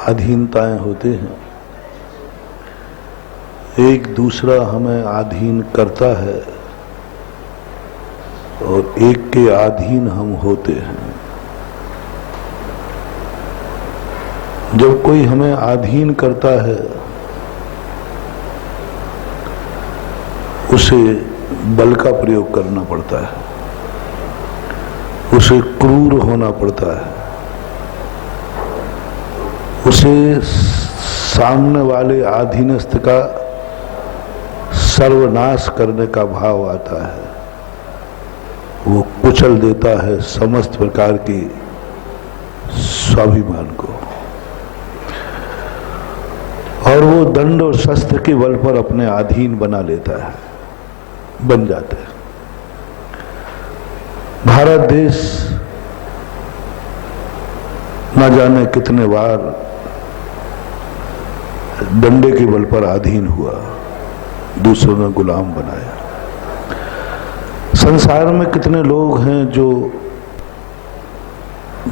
अधीनताएं होते हैं, एक दूसरा हमें अधीन करता है और एक के अधीन हम होते हैं। जब कोई हमें अधीन करता है उसे बल का प्रयोग करना पड़ता है, उसे क्रूर होना पड़ता है, उसे सामने वाले अधीनस्थ का सर्वनाश करने का भाव आता है, वो कुचल देता है समस्त प्रकार की स्वाभिमान को और वो दंड और शस्त्र के बल पर अपने अधीन बना लेता है, बन जाता है। भारत देश न जाने कितने बार डंडे के बल पर अधीन हुआ, दूसरों ने गुलाम बनाया। संसार में कितने लोग हैं जो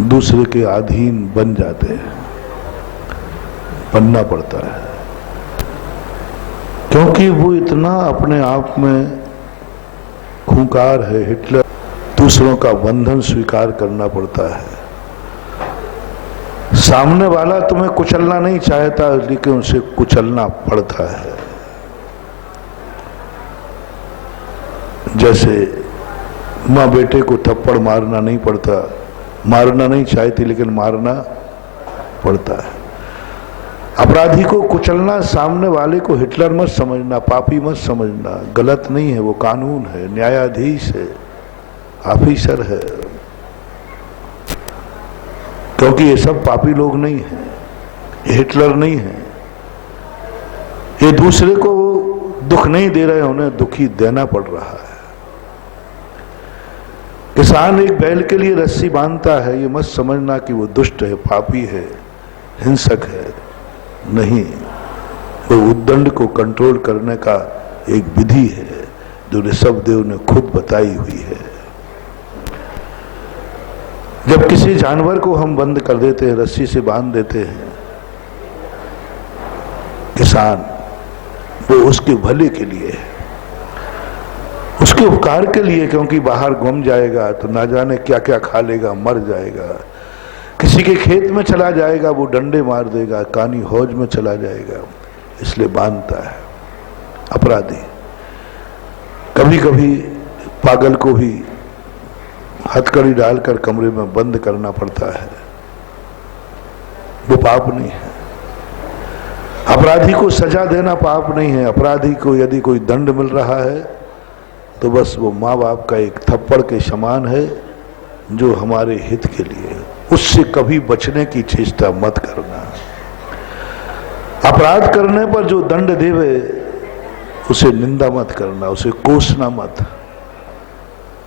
दूसरे के अधीन बन जाते हैं, बनना पड़ता है, क्योंकि वो इतना अपने आप में खूंखार है। हिटलर दूसरों का बंधन स्वीकार करना पड़ता है। सामने वाला तुम्हें कुचलना नहीं चाहता, लेकिन उसे कुचलना पड़ता है। जैसे माँ बेटे को थप्पड़ मारना नहीं पड़ता, मारना नहीं चाहती लेकिन मारना पड़ता है। अपराधी को कुचलना, सामने वाले को हिटलर मत समझना, पापी मत समझना, गलत नहीं है, वो कानून है, न्यायाधीश है, ऑफिसर है, क्योंकि ये सब पापी लोग नहीं हैं, ये हिटलर नहीं है, ये दूसरे को दुख नहीं दे रहे, उन्हें दुखी देना पड़ रहा है। किसान एक बैल के लिए रस्सी बांधता है, ये मत समझना कि वो दुष्ट है, पापी है, हिंसक है, नहीं, वो उद्दंड को कंट्रोल करने का एक विधि है जो ऋषभदेव ने खुद बताई हुई है। जब किसी जानवर को हम बंद कर देते हैं, रस्सी से बांध देते हैं, किसान, वो उसके भले के लिए है, उसके उपकार के लिए, क्योंकि बाहर गुम जाएगा तो ना जाने क्या क्या खा लेगा, मर जाएगा। किसी के खेत में चला जाएगा, वो डंडे मार देगा, कानी हौज में चला जाएगा, इसलिए बांधता है। अपराधी कभी कभी पागल को भी हथकड़ी डालकर कमरे में बंद करना पड़ता है, वो पाप नहीं है। अपराधी को सजा देना पाप नहीं है। अपराधी को यदि कोई दंड मिल रहा है तो बस वो माँ बाप का एक थप्पड़ के समान है जो हमारे हित के लिए है। उससे कभी बचने की चेष्टा मत करना। अपराध करने पर जो दंड देवे उसे निंदा मत करना, उसे कोसना मत,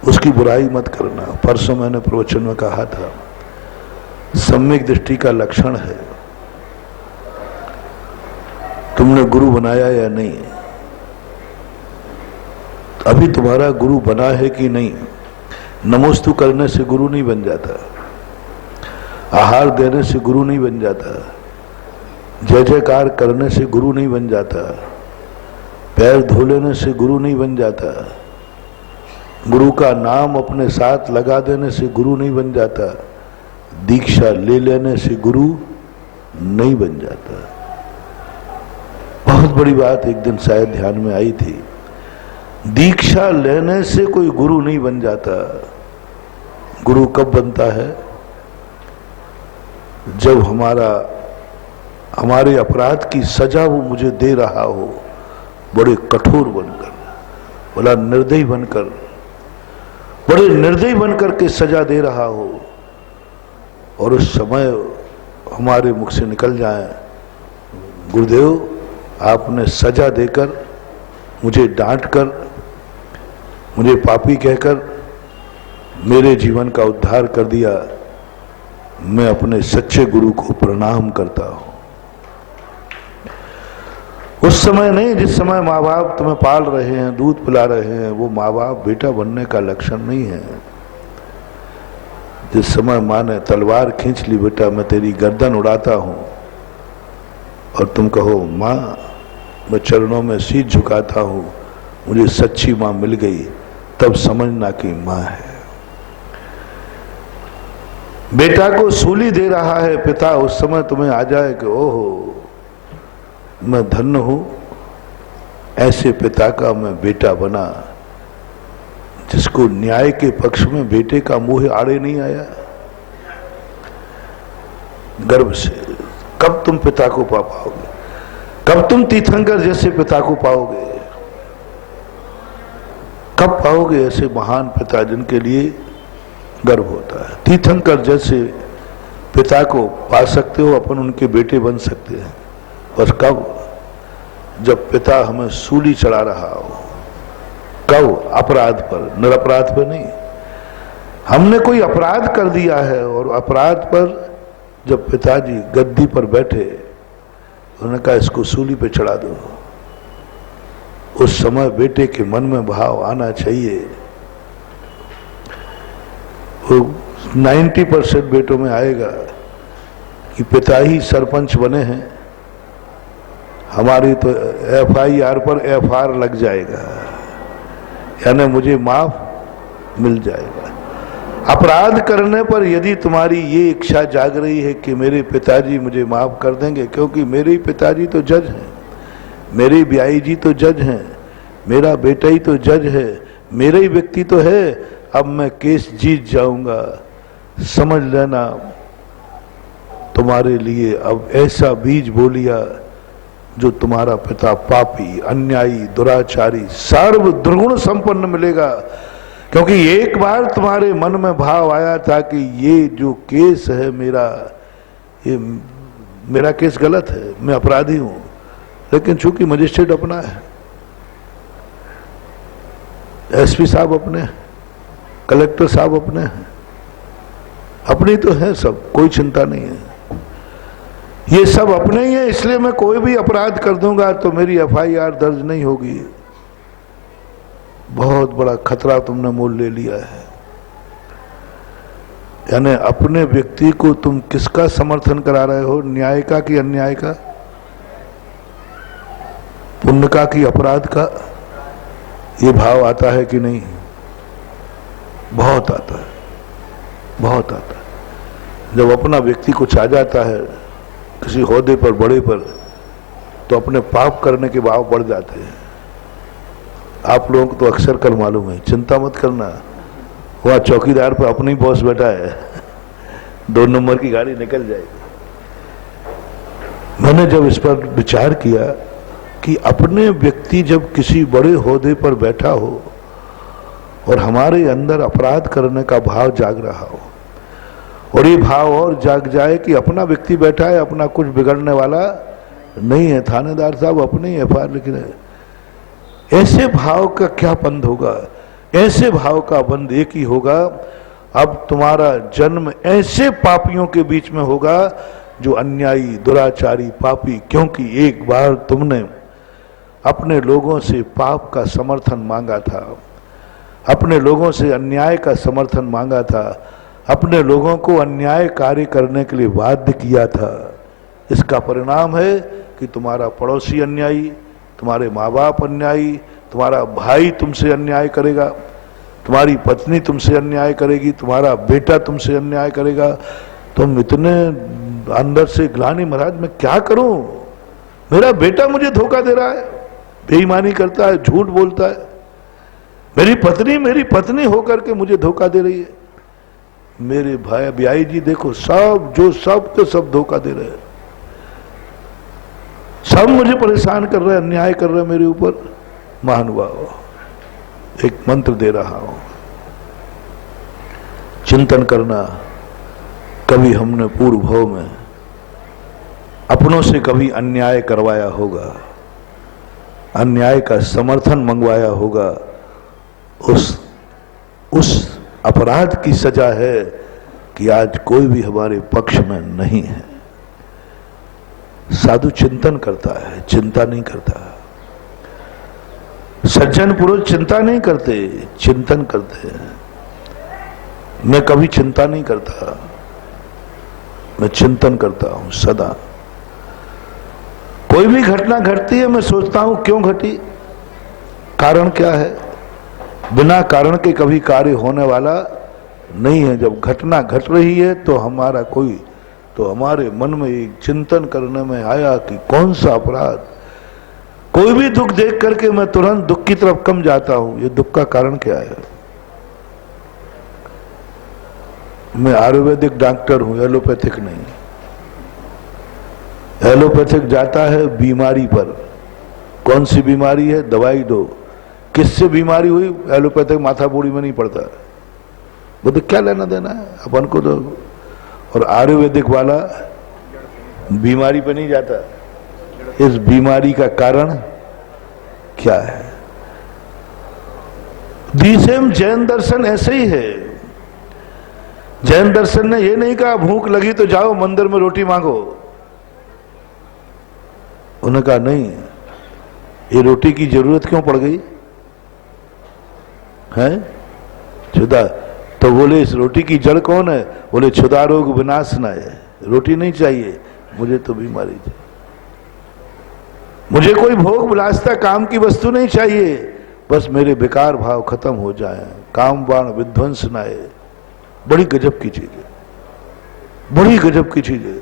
उसकी बुराई मत करना। परसों मैंने प्रवचन में कहा था, सम्यक दृष्टि का लक्षण है, तुमने गुरु बनाया या नहीं, अभी तुम्हारा गुरु बना है कि नहीं। नमोस्तु करने से गुरु नहीं बन जाता, आहार देने से गुरु नहीं बन जाता, जय जयकार करने से गुरु नहीं बन जाता, पैर धो लेने से गुरु नहीं बन जाता, गुरु का नाम अपने साथ लगा देने से गुरु नहीं बन जाता, दीक्षा ले लेने से गुरु नहीं बन जाता। बहुत बड़ी बात एक दिन शायद ध्यान में आई थी, दीक्षा लेने से कोई गुरु नहीं बन जाता। गुरु कब बनता है? जब हमारे अपराध की सजा वो मुझे दे रहा हो, बड़े कठोर बनकर, बड़ा निर्दयी बनकर, बड़े निर्दयी बनकर के सजा दे रहा हो, और उस समय हमारे मुख से निकल जाए, गुरुदेव आपने सजा देकर, मुझे डांटकर, मुझे पापी कहकर मेरे जीवन का उद्धार कर दिया, मैं अपने सच्चे गुरु को प्रणाम करता हूं। उस समय नहीं जिस समय माँ बाप तुम्हें पाल रहे हैं, दूध पिला रहे हैं, वो माँ बाप बेटा बनने का लक्षण नहीं है। जिस समय माँ ने तलवार खींच ली, बेटा मैं तेरी गर्दन उड़ाता हूं, और तुम कहो माँ मैं चरणों में शीश झुकाता हूं, मुझे सच्ची माँ मिल गई, तब समझना कि माँ है। बेटा को सूली दे रहा है पिता, उस समय तुम्हें आ जाए कि ओहो मैं धन्य हूं, ऐसे पिता का मैं बेटा बना, जिसको न्याय के पक्ष में बेटे का मुंह आड़े नहीं आया। गर्व से कब तुम पिता को पा पाओगे? कब तुम तीर्थंकर जैसे पिता को पाओगे? कब पाओगे ऐसे महान पिता जिनके लिए गर्व होता है? तीर्थंकर जैसे पिता को पा सकते हो, अपन उनके बेटे बन सकते हैं, पर कब? जब पिता हमें सूली चढ़ा रहा हो। कब? अपराध पर, निरपराध पर नहीं। हमने कोई अपराध कर दिया है और अपराध पर जब पिताजी गद्दी पर बैठे, उन्होंने कहा इसको सूली पे चढ़ा दो। उस समय बेटे के मन में भाव आना चाहिए। वो 90% बेटों में आएगा कि पिता ही सरपंच बने हैं, हमारी तो FIR पर FR लग जाएगा, यानी मुझे माफ मिल जाएगा। अपराध करने पर यदि तुम्हारी ये इच्छा जाग रही है कि मेरे पिताजी मुझे माफ कर देंगे, क्योंकि मेरे पिताजी तो जज हैं, मेरे ब्याई जी तो जज हैं, मेरा बेटा ही तो जज है, मेरा ही व्यक्ति तो है, अब मैं केस जीत जाऊंगा, समझ लेना तुम्हारे लिए अब ऐसा बीज बो लिया जो तुम्हारा पिता पापी, अन्यायी, दुराचारी, सर्व दुर्गुण संपन्न मिलेगा। क्योंकि एक बार तुम्हारे मन में भाव आया था कि ये जो केस है मेरा, ये मेरा केस गलत है, मैं अपराधी हूं, लेकिन चूंकि मजिस्ट्रेट अपना है, SP साहब अपने हैं, कलेक्टर साहब अपने हैं, अपनी तो है सब, कोई चिंता नहीं है, ये सब अपने ही है, इसलिए मैं कोई भी अपराध कर दूंगा तो मेरी FIR दर्ज नहीं होगी। बहुत बड़ा खतरा तुमने मोल ले लिया है। यानी अपने व्यक्ति को तुम किसका समर्थन करा रहे हो? न्याय का कि अन्याय का? पुण्य का कि अपराध का? ये भाव आता है कि नहीं? बहुत आता है, बहुत आता है। जब अपना व्यक्ति कुछ आ जाता है किसी ओहदे पर, बड़े पर, तो अपने पाप करने के भाव बढ़ जाते हैं। आप लोगों को तो अक्सर कर मालूम है, चिंता मत करना, वहां चौकीदार पर अपनी बॉस बैठा है, 2 नंबर की गाड़ी निकल जाएगी। मैंने जब इस पर विचार किया कि अपने व्यक्ति जब किसी बड़े ओहदे पर बैठा हो और हमारे अंदर अपराध करने का भाव जाग रहा हो, और ये भाव और जाग जाए कि अपना व्यक्ति बैठा है, अपना कुछ बिगड़ने वाला नहीं है, थानेदार साहब अपने ही FIR लिख रहे हैं, ऐसे भाव का क्या बंद होगा? ऐसे भाव का बंद एक ही होगा, अब तुम्हारा जन्म ऐसे पापियों के बीच में होगा जो अन्यायी, दुराचारी, पापी, क्योंकि एक बार तुमने अपने लोगों से पाप का समर्थन मांगा था, अपने लोगों से अन्याय का समर्थन मांगा था, अपने लोगों को अन्याय कार्य करने के लिए बाध्य किया था। इसका परिणाम है कि तुम्हारा पड़ोसी अन्यायी, तुम्हारे माँ बाप अन्यायी, तुम्हारा भाई तुमसे अन्याय करेगा, तुम्हारी पत्नी तुमसे अन्याय करेगी, तुम्हारा बेटा तुमसे अन्याय करेगा। तुम इतने अंदर से ग्लानि, महाराज मैं क्या करूं, मेरा बेटा मुझे धोखा दे रहा है, बेईमानी करता है, झूठ बोलता है, मेरी पत्नी होकर के मुझे धोखा दे रही है, मेरे भाई ब्याई जी देखो सब जो सब के सब धोखा दे रहे हैं, सब मुझे परेशान कर रहे हैं, अन्याय कर रहे हैं मेरे ऊपर। महानुभाव एक मंत्र दे रहा हूं, चिंतन करना। कभी हमने पूर्व भाव में अपनों से कभी अन्याय करवाया होगा, अन्याय का समर्थन मंगवाया होगा, उस अपराध की सजा है कि आज कोई भी हमारे पक्ष में नहीं है। साधु चिंतन करता है, चिंता नहीं करता। सज्जन पुरुष चिंता नहीं करते, चिंतन करते हैं। मैं कभी चिंता नहीं करता, मैं चिंतन करता हूं सदा। कोई भी घटना घटती है मैं सोचता हूं क्यों घटी, कारण क्या है। बिना कारण के कभी कार्य होने वाला नहीं है। जब घटना घट रही है तो हमारे मन में एक चिंतन करने में आया कि कौन सा अपराध। कोई भी दुख देख करके मैं तुरंत दुख की तरफ कम जाता हूं, ये दुख का कारण क्या है। मैं आयुर्वेदिक डॉक्टर हूं, एलोपैथिक नहीं। एलोपैथिक जाता है बीमारी पर, कौन सी बीमारी है दवाई दो, किससे बीमारी हुई, एलोपैथिक माथा बोड़ी में नहीं पड़ता, वो तो क्या लेना देना है अपन को तो। और आयुर्वेदिक वाला बीमारी पे नहीं जाता, इस बीमारी का कारण क्या है। सेम जैन दर्शन ऐसे ही है। जैन दर्शन ने ये नहीं कहा भूख लगी तो जाओ मंदिर में रोटी मांगो, उन्होंने कहा नहीं, ये रोटी की जरूरत क्यों पड़ गई है छुदा। तो बोले इस रोटी की जड़ कौन है, बोले छुदा रोग विनाश न है। रोटी नहीं चाहिए मुझे, तो बीमारी चाहिए। मुझे कोई भोग विलासता काम की वस्तु नहीं चाहिए, बस मेरे बेकार भाव खत्म हो जाए, काम बाण विध्वंस न आए। बड़ी गजब की चीज है, बड़ी गजब की चीज है।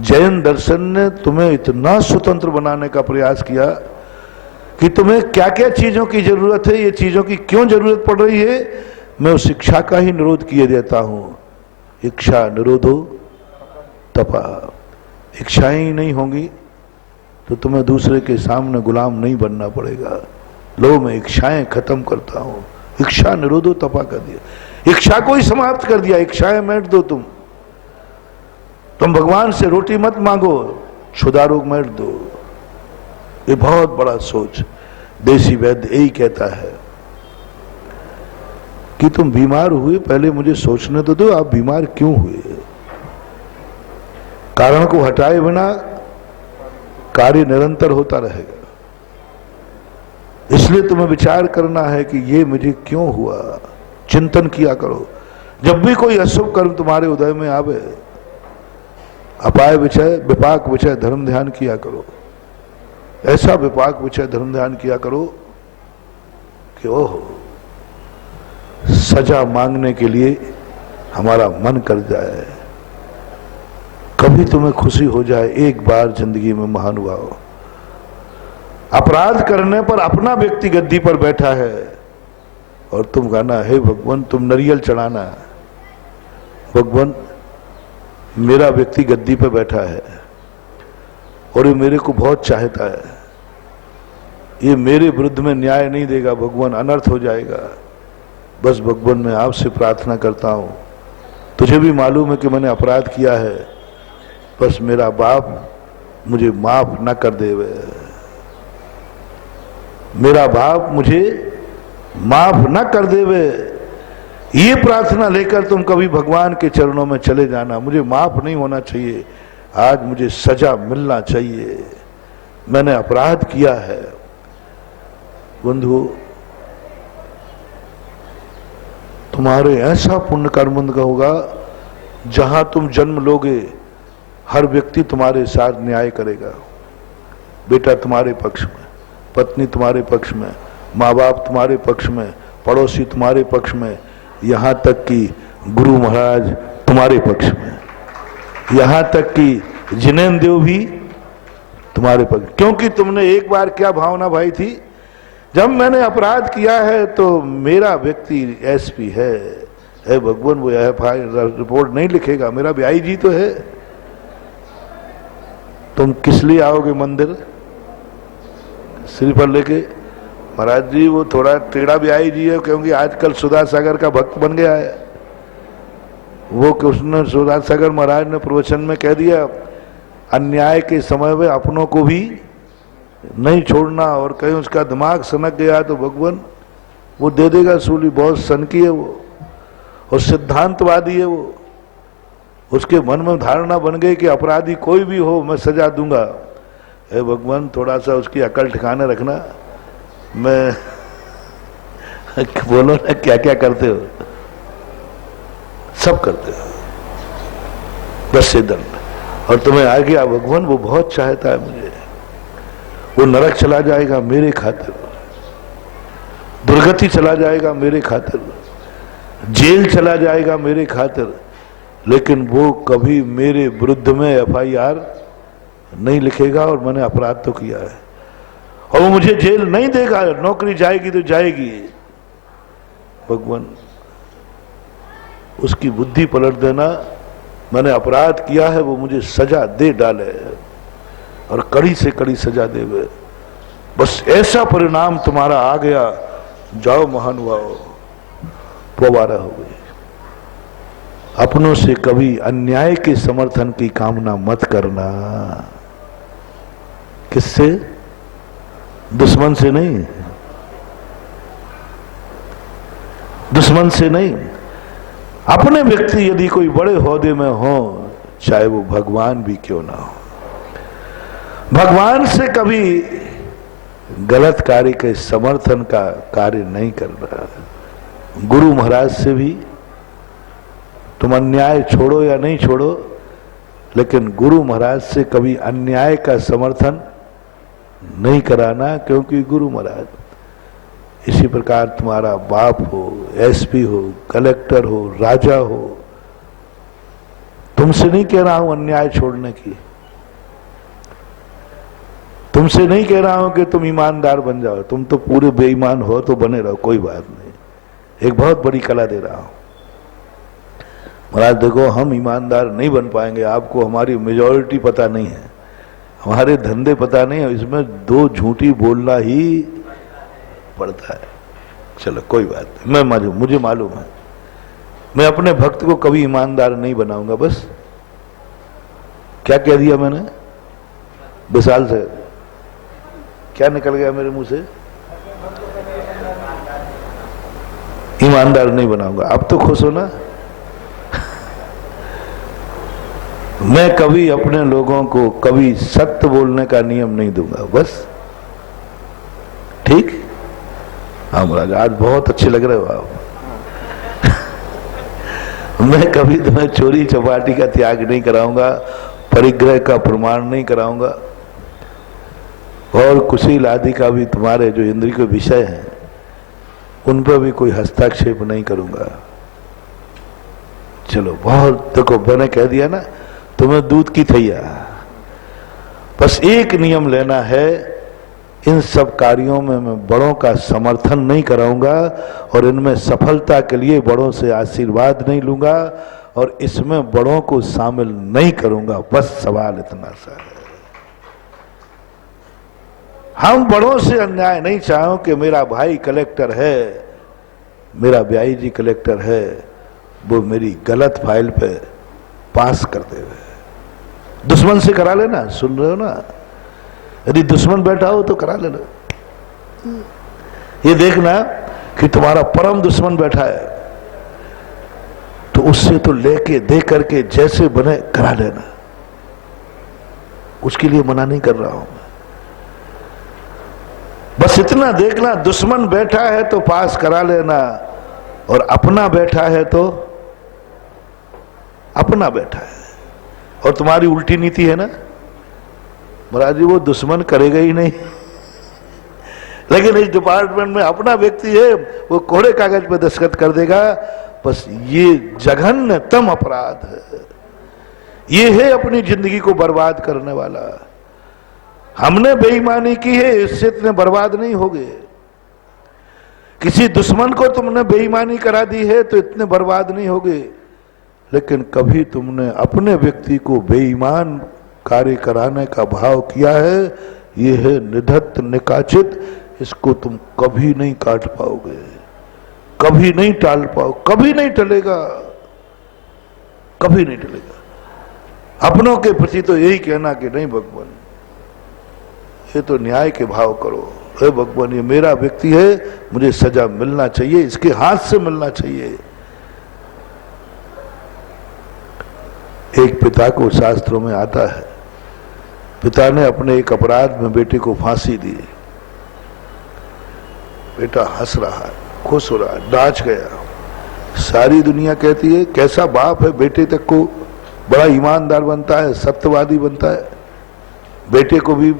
जैन दर्शन ने तुम्हें इतना स्वतंत्र बनाने का प्रयास किया कि तुम्हें क्या क्या चीजों की जरूरत है, ये चीजों की क्यों जरूरत पड़ रही है, मैं उस इच्छा का ही निरोध किए देता हूं। इच्छा निरोधो तपा। इच्छाएं ही नहीं होंगी तो तुम्हें दूसरे के सामने गुलाम नहीं बनना पड़ेगा। लो मैं इच्छाएं खत्म करता हूं, इच्छा निरोधो तपा कर दिया, इच्छा को ही समाप्त कर दिया। इच्छाएं मेट दो, तुम भगवान से रोटी मत मांगो, क्षुधा रोग मेट दो। ये बहुत बड़ा सोच। देसी वैद्य यही कहता है कि तुम बीमार हुए, पहले मुझे सोचने तो दो आप बीमार क्यों हुए। कारण को हटाए बिना कार्य निरंतर होता रहेगा। इसलिए तुम्हें विचार करना है कि ये मुझे क्यों हुआ, चिंतन किया करो। जब भी कोई अशुभ कर्म तुम्हारे उदय में आवे, अपाय विषय विपाक विषय धर्म ध्यान किया करो। ऐसा विपाक विषय धर्म ध्यान किया करो कि ओहो सजा मांगने के लिए हमारा मन कर जाए। कभी तुम्हें खुशी हो जाए एक बार जिंदगी में महानुभाव। अपराध करने पर अपना व्यक्ति गद्दी पर बैठा है और तुम कहना हे भगवान, तुम नरियल चढ़ाना, भगवान मेरा व्यक्ति गद्दी पर बैठा है और ये मेरे को बहुत चाहता है, ये मेरे विरुद्ध में न्याय नहीं देगा भगवान, अनर्थ हो जाएगा। बस भगवान मैं आपसे प्रार्थना करता हूं, तुझे भी मालूम है कि मैंने अपराध किया है, बस मेरा बाप मुझे माफ न कर देवे, मेरा बाप मुझे माफ न कर देवे। ये प्रार्थना लेकर तुम कभी भगवान के चरणों में चले जाना। मुझे माफ नहीं होना चाहिए, आज मुझे सजा मिलना चाहिए, मैंने अपराध किया है। बंधु तुम्हारे ऐसा पुण्य कर्म होगा जहां तुम जन्म लोगे हर व्यक्ति तुम्हारे साथ न्याय करेगा। बेटा तुम्हारे पक्ष में, पत्नी तुम्हारे पक्ष में, माँ बाप तुम्हारे पक्ष में, पड़ोसी तुम्हारे पक्ष में, यहाँ तक कि गुरु महाराज तुम्हारे पक्ष में, यहाँ तक कि जिनेन्द्र देव भी तुम्हारे पक्ष। क्योंकि तुमने एक बार क्या भावना भाई थी, जब मैंने अपराध किया है तो मेरा व्यक्ति एसपी है भगवान, वो रिपोर्ट नहीं लिखेगा, मेरा ब्याई जी तो है। तुम किस लिए आओगे मंदिर श्रीफल लेके? महाराज जी वो थोड़ा टेढ़ा ब्याई जी है, क्योंकि आजकल सुधा सागर का भक्त बन गया है। वो कृष्ण सुधा सागर महाराज ने प्रवचन में कह दिया, अन्याय के समय में अपनों को भी नहीं छोड़ना, और कहीं उसका दिमाग सनक गया तो भगवान वो दे देगा सूली। बहुत सनकी है वो और सिद्धांतवादी है वो। उसके मन में धारणा बन गई कि अपराधी कोई भी हो मैं सजा दूंगा। हे भगवान थोड़ा सा उसकी अकल ठिकाने रखना। मैं बोलो ना क्या क्या करते हो, सब करते हो, बस से दंड। और तुम्हें आ गया भगवान, वो बहुत चाहता है मुझे, वो नरक चला जाएगा मेरे खातिर, दुर्गति चला जाएगा मेरे खातिर, जेल चला जाएगा मेरे खातिर, लेकिन वो कभी मेरे विरुद्ध में FIR नहीं लिखेगा। और मैंने अपराध तो किया है, और वो मुझे जेल नहीं देगा, नौकरी जाएगी तो जाएगी। भगवान उसकी बुद्धि पलट देना, मैंने अपराध किया है, वो मुझे सजा दे डाले और कड़ी से कड़ी सजा देवे, बस ऐसा परिणाम तुम्हारा आ गया, जाओ महानुभाव, पवारा हो गई। अपनों से कभी अन्याय के समर्थन की कामना मत करना। किससे? दुश्मन से नहीं, दुश्मन से नहीं। अपने व्यक्ति यदि कोई बड़े ओहदे में हो, चाहे वो भगवान भी क्यों ना हो, भगवान से कभी गलत कार्य के समर्थन का कार्य नहीं करना। गुरु महाराज से भी तुम अन्याय छोड़ो या नहीं छोड़ो, लेकिन गुरु महाराज से कभी अन्याय का समर्थन नहीं कराना, क्योंकि गुरु महाराज, इसी प्रकार तुम्हारा बाप हो, SP हो, कलेक्टर हो, राजा हो, तुमसे नहीं कह रहा हूं अन्याय छोड़ने की, तुमसे नहीं कह रहा हूं कि तुम ईमानदार बन जाओ, तुम तो पूरे बेईमान हो तो बने रहो, कोई बात नहीं। एक बहुत बड़ी कला दे रहा हूं महाराज, देखो हम ईमानदार नहीं बन पाएंगे, आपको हमारी मेजॉरिटी पता नहीं है, हमारे धंधे पता नहीं है, इसमें 2 झूठी बोलना ही पड़ता है। चलो कोई बात नहीं, मैं मालूम, मुझे मालूम है, मैं अपने भक्त को कभी ईमानदार नहीं बनाऊंगा। बस क्या कह दिया मैंने? विशाल से क्या निकल गया मेरे मुंह से? ईमानदार नहीं बनाऊंगा। अब तो खुश हो ना? मैं कभी अपने लोगों को कभी सत्य बोलने का नियम नहीं दूंगा, बस। ठीक? हाँ महाराज, आज बहुत अच्छे लग रहे हो आप। मैं कभी तुम्हें चोरी चपाटी का त्याग नहीं कराऊंगा, परिग्रह का प्रमाण नहीं कराऊंगा, और कुशील आदि का भी तुम्हारे जो इंद्रिय के विषय हैं उन पर भी कोई हस्तक्षेप नहीं करूंगा। चलो बहुत, देखो मैंने कह दिया ना, तुम्हें दूध की थैया। बस एक नियम लेना है, इन सब कार्यों में मैं बड़ों का समर्थन नहीं कराऊंगा, और इनमें सफलता के लिए बड़ों से आशीर्वाद नहीं लूंगा, और इसमें बड़ों को शामिल नहीं करूंगा। बस सवाल इतना सा है। हम बड़ों से अन्याय नहीं चाहो कि मेरा भाई कलेक्टर है, मेरा ब्याई जी कलेक्टर है, वो मेरी गलत फाइल पे पास कर देवे। दुश्मन से करा लेना, सुन रहे हो ना? यदि दुश्मन बैठा हो तो करा लेना। ये देखना कि तुम्हारा परम दुश्मन बैठा है, तो उससे तो लेके दे करके जैसे बने करा लेना, उसके लिए मना नहीं कर रहा हूं। बस इतना देखना, दुश्मन बैठा है तो पास करा लेना, और अपना बैठा है तो अपना बैठा है। और तुम्हारी उल्टी नीति है ना महाराज जी, वो दुश्मन करेगा ही नहीं, लेकिन इस डिपार्टमेंट में अपना व्यक्ति है, वो कोरे कागज पे दस्तखत कर देगा। बस ये जघन्यतम अपराध है, ये है अपनी जिंदगी को बर्बाद करने वाला। हमने बेईमानी की है, इससे इतने बर्बाद नहीं हो गए। किसी दुश्मन को तुमने बेईमानी करा दी है तो इतने बर्बाद नहीं हो गए, लेकिन कभी तुमने अपने व्यक्ति को बेईमान कार्य कराने का भाव किया है, ये है निधत्त निकाचित, इसको तुम कभी नहीं काट पाओगे, कभी नहीं टाल पाओ, कभी नहीं टलेगा, कभी नहीं टलेगा। अपनों के प्रति तो यही कहना कि नहीं भगवान, ये तो न्याय के भाव करो, हे भगवान ये मेरा व्यक्ति है, मुझे सजा मिलना चाहिए, इसके हाथ से मिलना चाहिए। एक पिता को शास्त्रों में आता है, पिता ने अपने एक अपराध में बेटे को फांसी दी। बेटा हंस रहा है, खुश हो रहा है, नाच गया। सारी दुनिया कहती है कैसा बाप है बेटे तक को बड़ा ईमानदार बनता है, सत्यवादी बनता है। बेटे को भी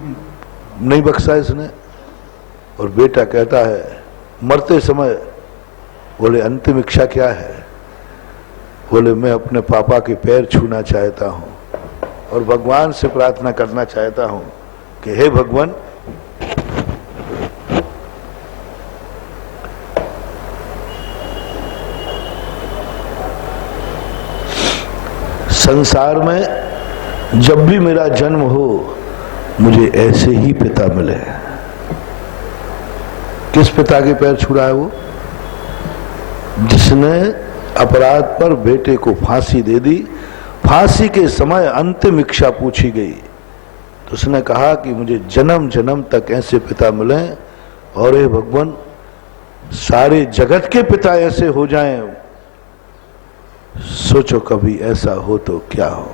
नहीं बख्शा इसने। और बेटा कहता है मरते समय, बोले अंतिम इच्छा क्या है? बोले मैं अपने पापा के पैर छूना चाहता हूं और भगवान से प्रार्थना करना चाहता हूं कि हे भगवान, संसार में जब भी मेरा जन्म हो मुझे ऐसे ही पिता मिले। किस पिता के पैर छू रहा है वो? जिसने अपराध पर बेटे को फांसी दे दी। फांसी के समय अंतिम इच्छा पूछी गई तो उसने कहा कि मुझे जन्म जन्म तक ऐसे पिता मिले और हे भगवान, सारे जगत के पिता ऐसे हो जाएं। सोचो कभी ऐसा हो तो क्या हो।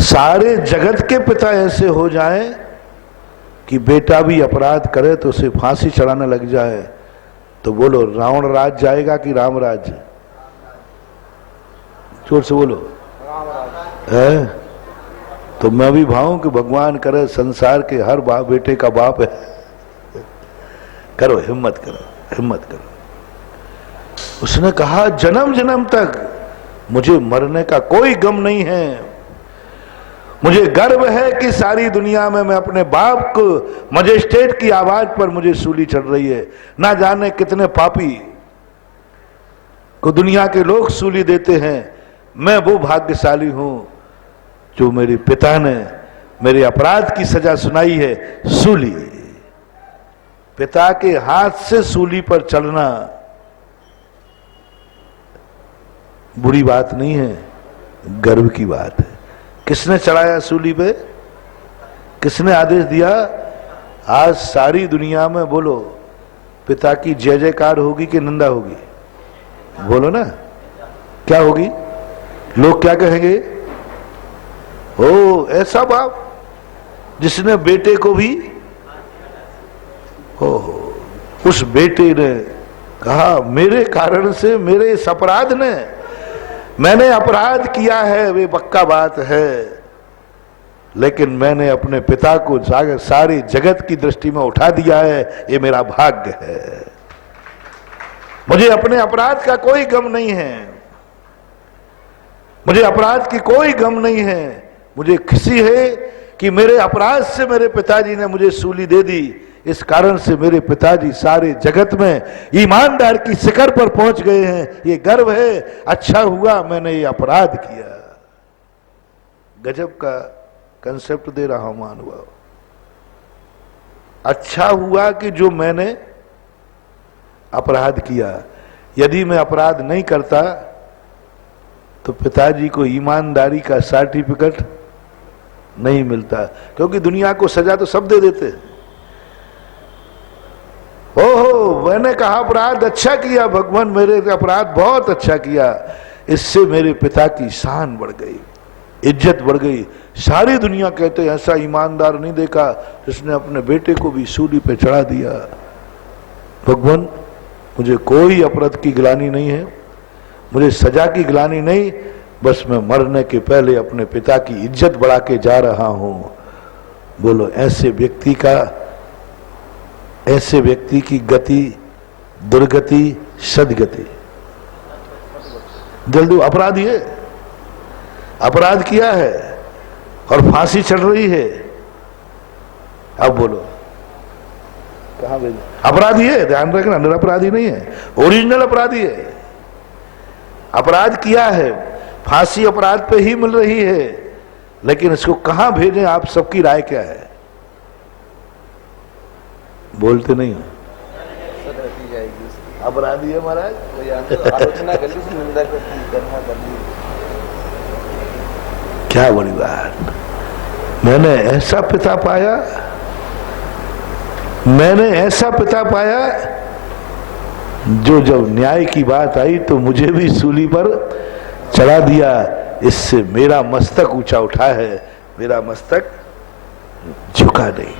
सारे जगत के पिता ऐसे हो जाएं कि बेटा भी अपराध करे तो उसे फांसी चढ़ाने लग जाए, तो बोलो रावण राज जाएगा कि राम राज? जोर से बोलो। है तो मैं भी भाऊं कि भगवान करे संसार के हर बाप बेटे का बाप है। करो, हिम्मत करो, हिम्मत करो। उसने कहा जन्म जन्म तक मुझे मरने का कोई गम नहीं है। मुझे गर्व है कि सारी दुनिया में मैं अपने बाप को, मजिस्ट्रेट की आवाज पर मुझे सूली चढ़ रही है। ना जाने कितने पापी को दुनिया के लोग सूली देते हैं। मैं वो भाग्यशाली हूं जो मेरे पिता ने मेरे अपराध की सजा सुनाई है, सूली। पिता के हाथ से सूली पर चढ़ना बुरी बात नहीं है, गर्व की बात है। किसने चढ़ाया सूली पे? किसने आदेश दिया? आज सारी दुनिया में बोलो पिता की जय जयकार होगी कि निंदा होगी? बोलो ना, क्या होगी? लोग क्या कहेंगे? ओ ऐसा बाप जिसने बेटे को भी, उस बेटे ने कहा मेरे कारण से, मेरे इस अपराध ने, मैंने अपराध किया है, वे पक्का बात है, लेकिन मैंने अपने पिता को सारी जगत की दृष्टि में उठा दिया है, ये मेरा भाग्य है। मुझे अपने अपराध का कोई गम नहीं है, मुझे अपराध की कोई गम नहीं है। मुझे खुशी है कि मेरे अपराध से मेरे पिताजी ने मुझे सूली दे दी। इस कारण से मेरे पिताजी सारे जगत में ईमानदार की शिखर पर पहुंच गए हैं। ये गर्व है। अच्छा हुआ मैंने ये अपराध किया। गजब का कंसेप्ट दे रहा हूं महानुभाव। अच्छा हुआ कि जो मैंने अपराध किया। यदि मैं अपराध नहीं करता तो पिताजी को ईमानदारी का सर्टिफिकेट नहीं मिलता, क्योंकि दुनिया को सजा तो सब दे देते हैं। ओहो मैंने कहा अपराध अच्छा किया, भगवान मेरे अपराध बहुत अच्छा किया, इससे मेरे पिता की शान बढ़ गई, इज्जत बढ़ गई। सारी दुनिया कहते ऐसा ईमानदार नहीं देखा जिसने अपने बेटे को भी सूली पे चढ़ा दिया। भगवान मुझे कोई अपराध की ग्लानि नहीं है, मुझे सजा की ग्लानि नहीं, बस मैं मरने के पहले अपने पिता की इज्जत बढ़ा के जा रहा हूं। बोलो ऐसे व्यक्ति की गति दुर्गति सदगति। जल्दी अपराधी है, अपराध किया है और फांसी चढ़ रही है। अब बोलो कहां भेज? अपराधी है, ध्यान रखना, निरपराधी नहीं है, ओरिजिनल अपराधी है। अपराध किया है, फांसी अपराध पे ही मिल रही है, लेकिन इसको कहां भेजें? आप सबकी राय क्या है? बोलते नहीं हो। अपराधी है महाराज, क्या बड़ी बात। मैंने ऐसा पिता पाया, मैंने ऐसा पिता पाया जो जब न्याय की बात आई तो मुझे भी सूली पर चढ़ा दिया। इससे मेरा मस्तक ऊंचा उठा है, मेरा मस्तक झुका नहीं।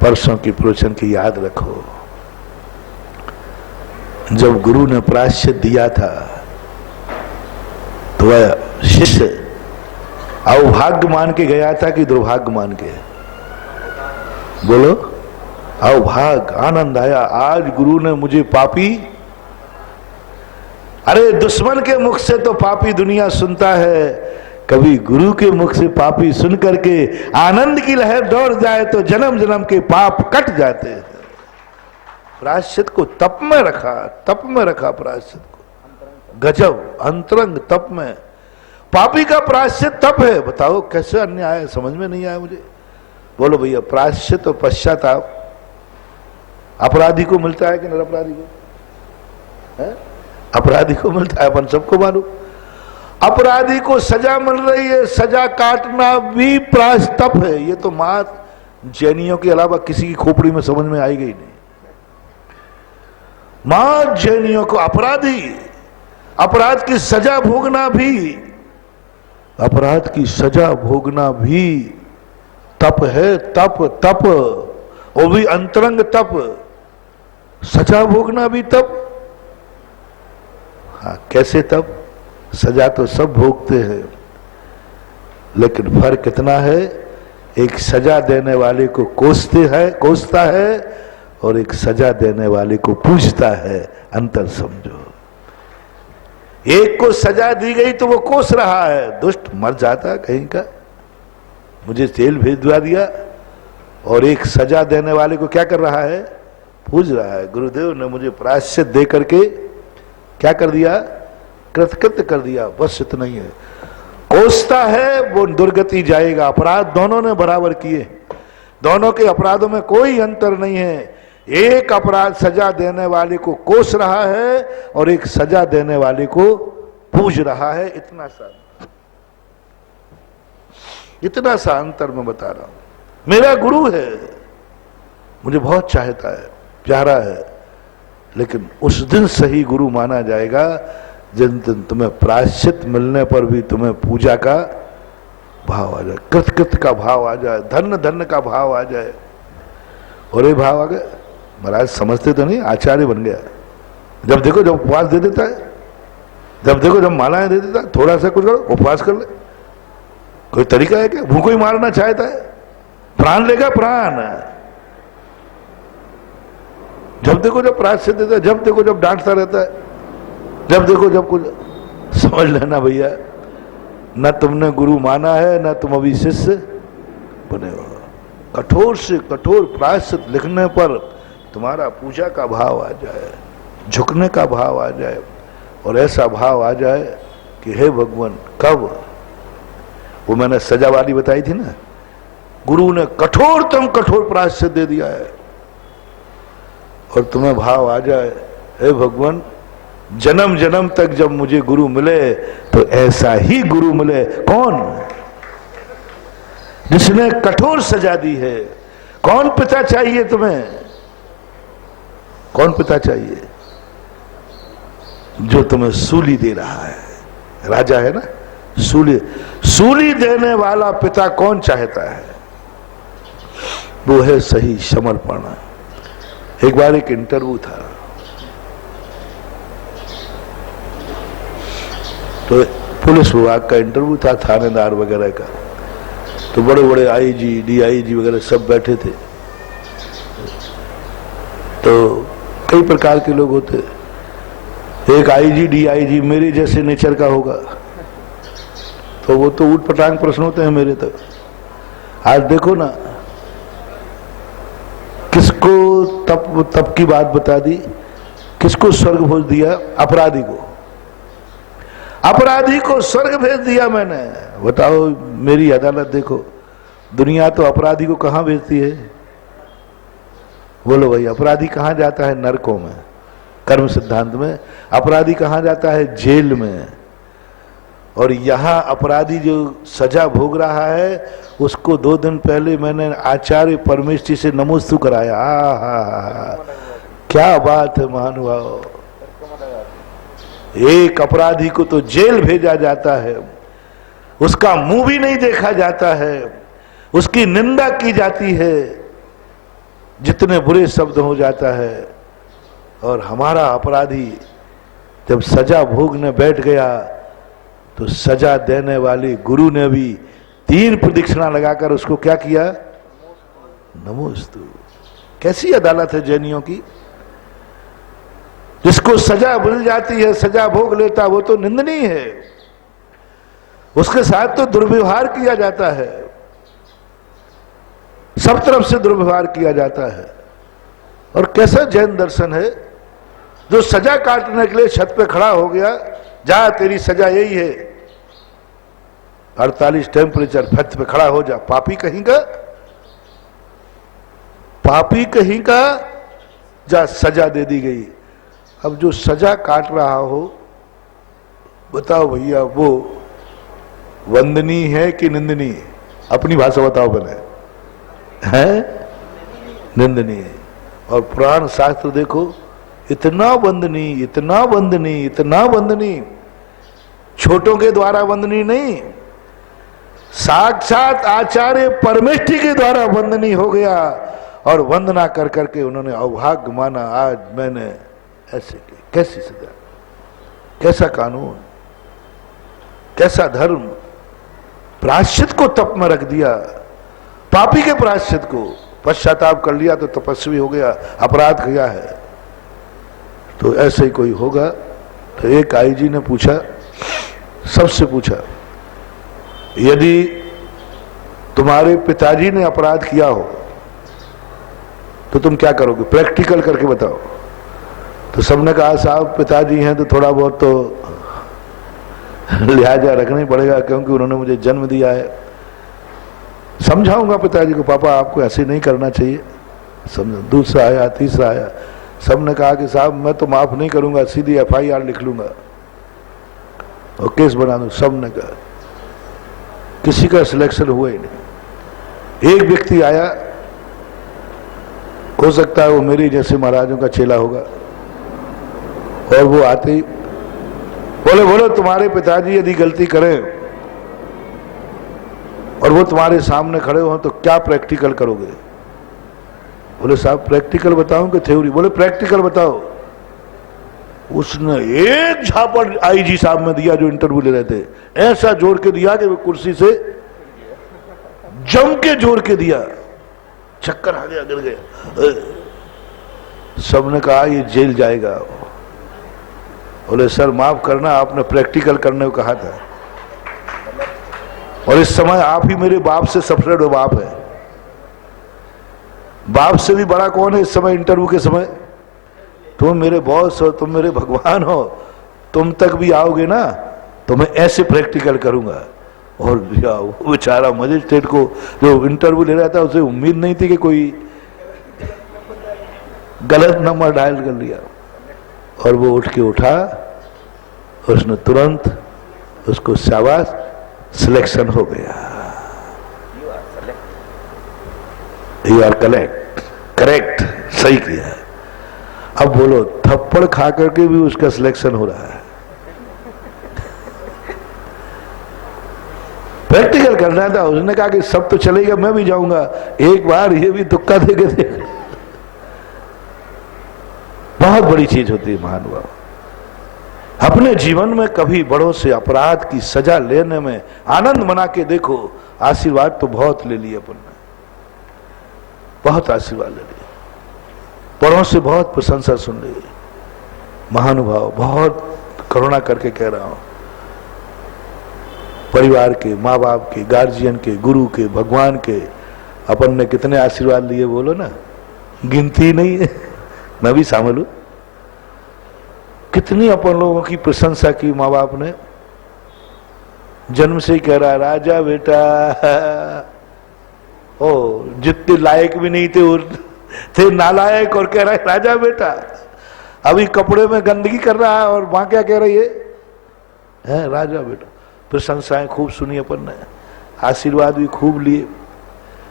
परसों की प्रवचन की याद रखो, जब गुरु ने प्रायश्चित दिया था तो वह शिष्य अभाग्य मान के गया था कि दुर्भाग्य मान के? बोलो। अभाग्य। आनंद आया, आज गुरु ने मुझे पापी। अरे दुश्मन के मुख से तो पापी दुनिया सुनता है, कभी गुरु के मुख से पापी सुन करके आनंद की लहर दौड़ जाए तो जन्म जन्म के पाप कट जाते हैं। प्रायश्चित को तप में रखा, तप में रखा प्रायश्चित को। गजब अंतरंग तप में। पापी का प्रायश्चित तप है। बताओ कैसे अन्याय है, समझ में नहीं आया मुझे। बोलो भैया, प्रायश्चित और पश्चाताप अपराधी को मिलता है कि निरपराधी को? है? अपराधी को मिलता है, अपन सबको मालूम। अपराधी को सजा मिल रही है, सजा काटना भी प्रायश्चित है। ये तो मात जैनियों के अलावा किसी की खोपड़ी में समझ में आएगी ही नहीं। मां जैनियों को अपराधी, अपराध की सजा भोगना भी, अपराध की सजा भोगना भी तप है। तप, तप, वो भी अंतरंग तप। सजा भोगना भी तप। हाँ, कैसे तप? सजा तो सब भोगते हैं, लेकिन फर्क कितना है? एक सजा देने वाले को कोसता है और एक सजा देने वाले को पूछता है। अंतर समझो। एक को सजा दी गई तो वो कोस रहा है, दुष्ट मर जाता कहीं का, मुझे जेल भेजवा दिया। और एक सजा देने वाले को क्या कर रहा है? पूज रहा है। गुरुदेव ने मुझे प्रायश्चित दे करके क्या कर दिया? कृतकृत्य कर दिया। बस इतना ही है। कोसता है वो दुर्गति जाएगा। अपराध दोनों ने बराबर किए, दोनों के अपराधों में कोई अंतर नहीं है। एक अपराध सजा देने वाले को कोस रहा है और एक सजा देने वाले को पूज रहा है। इतना सा अंतर मैं बता रहा हूं। मेरा गुरु है, मुझे बहुत चाहता है, प्यारा है, लेकिन उस दिन सही गुरु माना जाएगा जिन दिन तुम्हें प्रायश्चित मिलने पर भी तुम्हें पूजा का भाव आ जाए, कृतकृत्य का भाव आ जाए, धन्य धन्य का भाव आ जाए। और ये भाव आ गया, महाराज समझते तो नहीं, आचार्य बन गया। जब देखो जब उपवास दे देता है, जब देखो जब मालाएं दे देता है, थोड़ा सा कुछ करो उपवास कर ले। कोई तरीका है क्या? भूखो ही मारना चाहता है, प्राण लेगा प्राण। जब देखो जब प्रायश्चित देता है, जब देखो जब डांटता रहता है, जब देखो जब कुछ। समझ लेना भैया, न तुमने गुरु माना है, न तुम अभी शिष्य बने हो। कठोर से कठोर प्रायश्चित लिखने पर तुम्हारा पूजा का भाव आ जाए, झुकने का भाव आ जाए, और ऐसा भाव आ जाए कि हे भगवान, कब? वो मैंने सजा वाली बताई थी ना, गुरु ने कठोरतम कठोर प्रायश्चित दे दिया है, और तुम्हें भाव आ जाए, हे भगवान, जन्म जन्म तक जब मुझे गुरु मिले तो ऐसा ही गुरु मिले। कौन? जिसने कठोर सजा दी है। कौन पिता चाहिए तुम्हें? कौन पिता चाहिए? जो तुम्हें सूली दे रहा है। राजा है ना, सूली देने वाला पिता कौन चाहता है? वो है सही समर्पण। एक बार एक इंटरव्यू था, तो पुलिस विभाग का इंटरव्यू था, थानेदार वगैरह का। तो बड़े बड़े आईजी, डीआईजी वगैरह सब बैठे थे। तो कई प्रकार के लोग होते। एक आईजी डीआईजी मेरे जैसे नेचर का होगा, तो वो तो ऊट पटांग प्रश्न होते हैं मेरे तक। आज देखो ना, किसको तप की बात बता दी, किसको स्वर्ग भेज दिया? अपराधी को। अपराधी को स्वर्ग भेज दिया मैंने। बताओ, मेरी अदालत देखो, दुनिया तो अपराधी को कहां भेजती है? बोलो भाई, अपराधी कहां जाता है? नरकों में, कर्म सिद्धांत में। अपराधी कहां जाता है? जेल में। और यहां अपराधी जो सजा भोग रहा है, उसको 2 दिन पहले मैंने आचार्य परमेश्वर से नमोस्तु कराया। क्या बात है महानुभाव। एक अपराधी को तो जेल भेजा जाता है, उसका मुंह भी नहीं देखा जाता है, उसकी निंदा की जाती है, जितने बुरे शब्द हो जाता है। और हमारा अपराधी जब सजा भोगने बैठ गया तो सजा देने वाले गुरु ने भी 3 प्रदक्षिणा लगाकर उसको क्या किया? नमोस्तु। कैसी अदालत है जैनियों की? जिसको सजा मिल जाती है, सजा भोग लेता, वो तो निंदनीय है, उसके साथ तो दुर्व्यवहार किया जाता है, सब तरफ से दुर्व्यवहार किया जाता है। और कैसा जैन दर्शन है जो सजा काटने के लिए छत पे खड़ा हो गया, जा तेरी सजा यही है, 48 टेम्परेचर, छत पे खड़ा हो जा। पापी कहीं का, पापी कहीं का, जा सजा दे दी गई। अब जो सजा काट रहा हो, बताओ भैया वो वंदनीय है कि निंदनीय? अपनी भाषा बताओ बने, है निंदनीय। और पुराण शास्त्र देखो, इतना वंदनीय, इतना वंदनीय, इतना वंदनीय, छोटों के द्वारा वंदनीय नहीं, साक्षात आचार्य परमेष्ठी के द्वारा वंदनीय हो गया। और वंदना कर करके उन्होंने अभाग्य माना, आज मैंने ऐसे की। कैसी सजा, कैसा कानून, कैसा धर्म! प्रायश्चित को तप में रख दिया, पापी के प्रायश्चित को। पश्चाताप कर लिया तो तपस्वी हो गया, अपराध किया है तो ऐसे ही कोई होगा। तो एक आईजी ने पूछा, सबसे पूछा, यदि तुम्हारे पिताजी ने अपराध किया हो तो तुम क्या करोगे? प्रैक्टिकल करके बताओ। तो सबने कहा साहब पिताजी हैं तो थोड़ा बहुत तो लिहाजा रखना ही पड़ेगा, क्योंकि उन्होंने मुझे जन्म दिया है। समझाऊंगा पिताजी को, पापा आपको ऐसे नहीं करना चाहिए। समझो। दूसरा आया, तीसरा आया, सबने कहा कि साहब मैं तो माफ नहीं करूंगा, सीधी FIR लिख लूंगा और केस बना दूं। सबने कहा, किसी का सिलेक्शन हुआ ही नहीं। एक व्यक्ति आया, हो सकता है वो मेरी जैसे महाराजों का चेला होगा, और वो आते ही बोले, बोलो तुम्हारे पिताजी यदि गलती करें और वो तुम्हारे सामने खड़े हो तो क्या प्रैक्टिकल करोगे? बोले साहब प्रैक्टिकल बताऊं कि थ्योरी? बोले प्रैक्टिकल बताओ। उसने एक झापड़ IG साहब में दिया जो इंटरव्यू ले रहे थे, ऐसा जोड़ के दिया कि वो कुर्सी से जम के जोड़ के दिया, चक्कर आ गया, गिर गया। सबने कहा ये जेल जाएगा। बोले सर माफ करना, आपने प्रैक्टिकल करने को कहा था, और इस समय आप ही मेरे बाप से सबसे बड़े बाप है। बाप से भी बड़ा कौन है इस समय? इंटरव्यू के समय तुम मेरे बॉस हो, तुम मेरे भगवान हो, तुम तक भी आओगे ना तो मैं ऐसे प्रैक्टिकल करूंगा। और वो बेचारा मजिस्ट्रेट को जो इंटरव्यू ले रहा था, उसे उम्मीद नहीं थी कि कोई गलत नंबर डायल कर लिया, और वो उठ के उठा, उसने तुरंत उसको शाबाश, सिलेक्शन हो गया। यू आर करेक्ट, सही किया है। अब बोलो, थप्पड़ खा करके भी उसका सिलेक्शन हो रहा है। प्रैक्टिकल करना था। उसने कहा कि सब तो चलेगा, मैं भी जाऊंगा, एक बार ये भी तुक्का दे के देख। बहुत बड़ी चीज होती है महानुभाव। अपने जीवन में कभी बड़ों से अपराध की सजा लेने में आनंद मना के देखो। आशीर्वाद तो बहुत ले लिए अपन ने, बहुत आशीर्वाद ले लिए, बड़ों से बहुत प्रशंसा सुन ली। महानुभाव, बहुत करुणा करके कह रहा हूं, परिवार के, माँ बाप के, गार्जियन के, गुरु के, भगवान के अपन ने कितने आशीर्वाद लिए बोलो ना, गिनती नहीं है। मैं भी शामिल हूं। कितनी अपन लोगों की प्रशंसा की माँ बाप ने। जन्म से ही कह रहा है राजा बेटा, ओ जितने लायक भी नहीं थे नालायक, और कह रहा है राजा बेटा। अभी कपड़े में गंदगी कर रहा है और मां क्या कह रही है राजा बेटा। प्रशंसाएं खूब सुनी अपन ने, आशीर्वाद भी खूब लिए,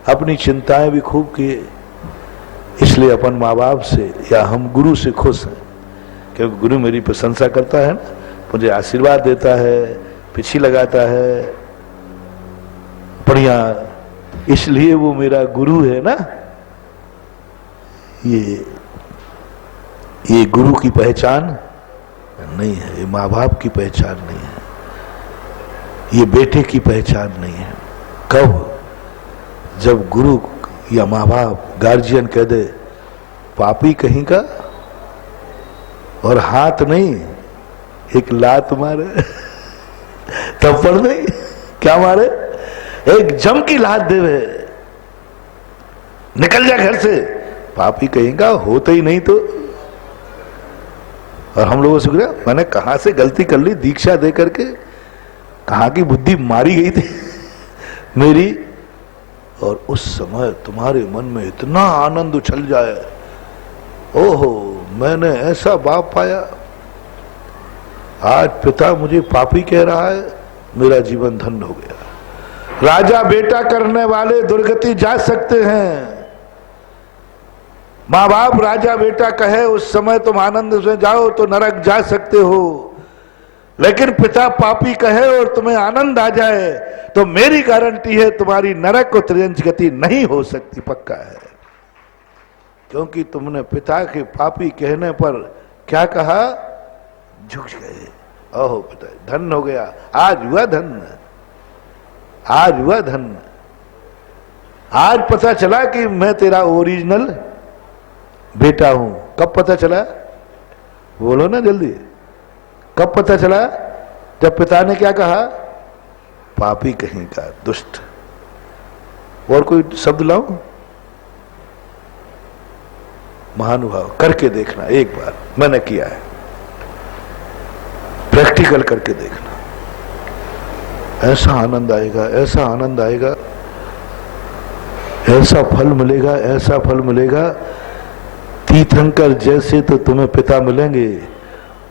अपनी चिंताएं भी खूब किए। इसलिए अपन माँ बाप से या हम गुरु से खुश हैं, क्योंकि गुरु मेरी प्रशंसा करता है, मुझे आशीर्वाद देता है, पीछे लगाता है, बढ़िया, इसलिए वो मेरा गुरु है ना। ये गुरु की पहचान नहीं है, ये माँ बाप की पहचान नहीं है। ये बेटे की पहचान नहीं है। कब? जब गुरु या माँ बाप गार्जियन कह दे पापी कहीं का, और हाथ नहीं एक लात मारे थप्पड़ नहीं, क्या मारे, एक जम की लात देवे, निकल जा घर से, पापी कहेगा, होता ही नहीं तो। और हम लोगों से गया, मैंने कहां से गलती कर ली, दीक्षा दे करके कहां की बुद्धि मारी गई थी मेरी। और उस समय तुम्हारे मन में इतना आनंद उछल जाए, ओहो मैंने ऐसा बाप पाया, आज पिता मुझे पापी कह रहा है, मेरा जीवन धन्य हो गया। राजा बेटा करने वाले दुर्गति जा सकते हैं। माँ बाप राजा बेटा कहे उस समय तुम आनंद से जाओ तो नरक जा सकते हो, लेकिन पिता पापी कहे और तुम्हें आनंद आ जाए तो मेरी गारंटी है तुम्हारी नरक को त्रियंच गति नहीं हो सकती, पक्का है। क्योंकि तुमने पिता के पापी कहने पर क्या कहा, झुक गए। ओहो पिता धन्य हो गया, आज हुआ धन्य, आज हुआ धन्य। आज पता चला कि मैं तेरा ओरिजिनल बेटा हूं। कब पता चला, बोलो ना जल्दी, कब पता चला? जब पिता ने क्या कहा, पापी कहीं का, दुष्ट। और कोई शब्द लाऊं? महानुभाव करके देखना एक बार, मैंने किया है, प्रैक्टिकल करके देखना, ऐसा आनंद आएगा, ऐसा आनंद आएगा, ऐसा फल मिलेगा, ऐसा फल मिलेगा। तीर्थंकर जैसे तो तुम्हें पिता मिलेंगे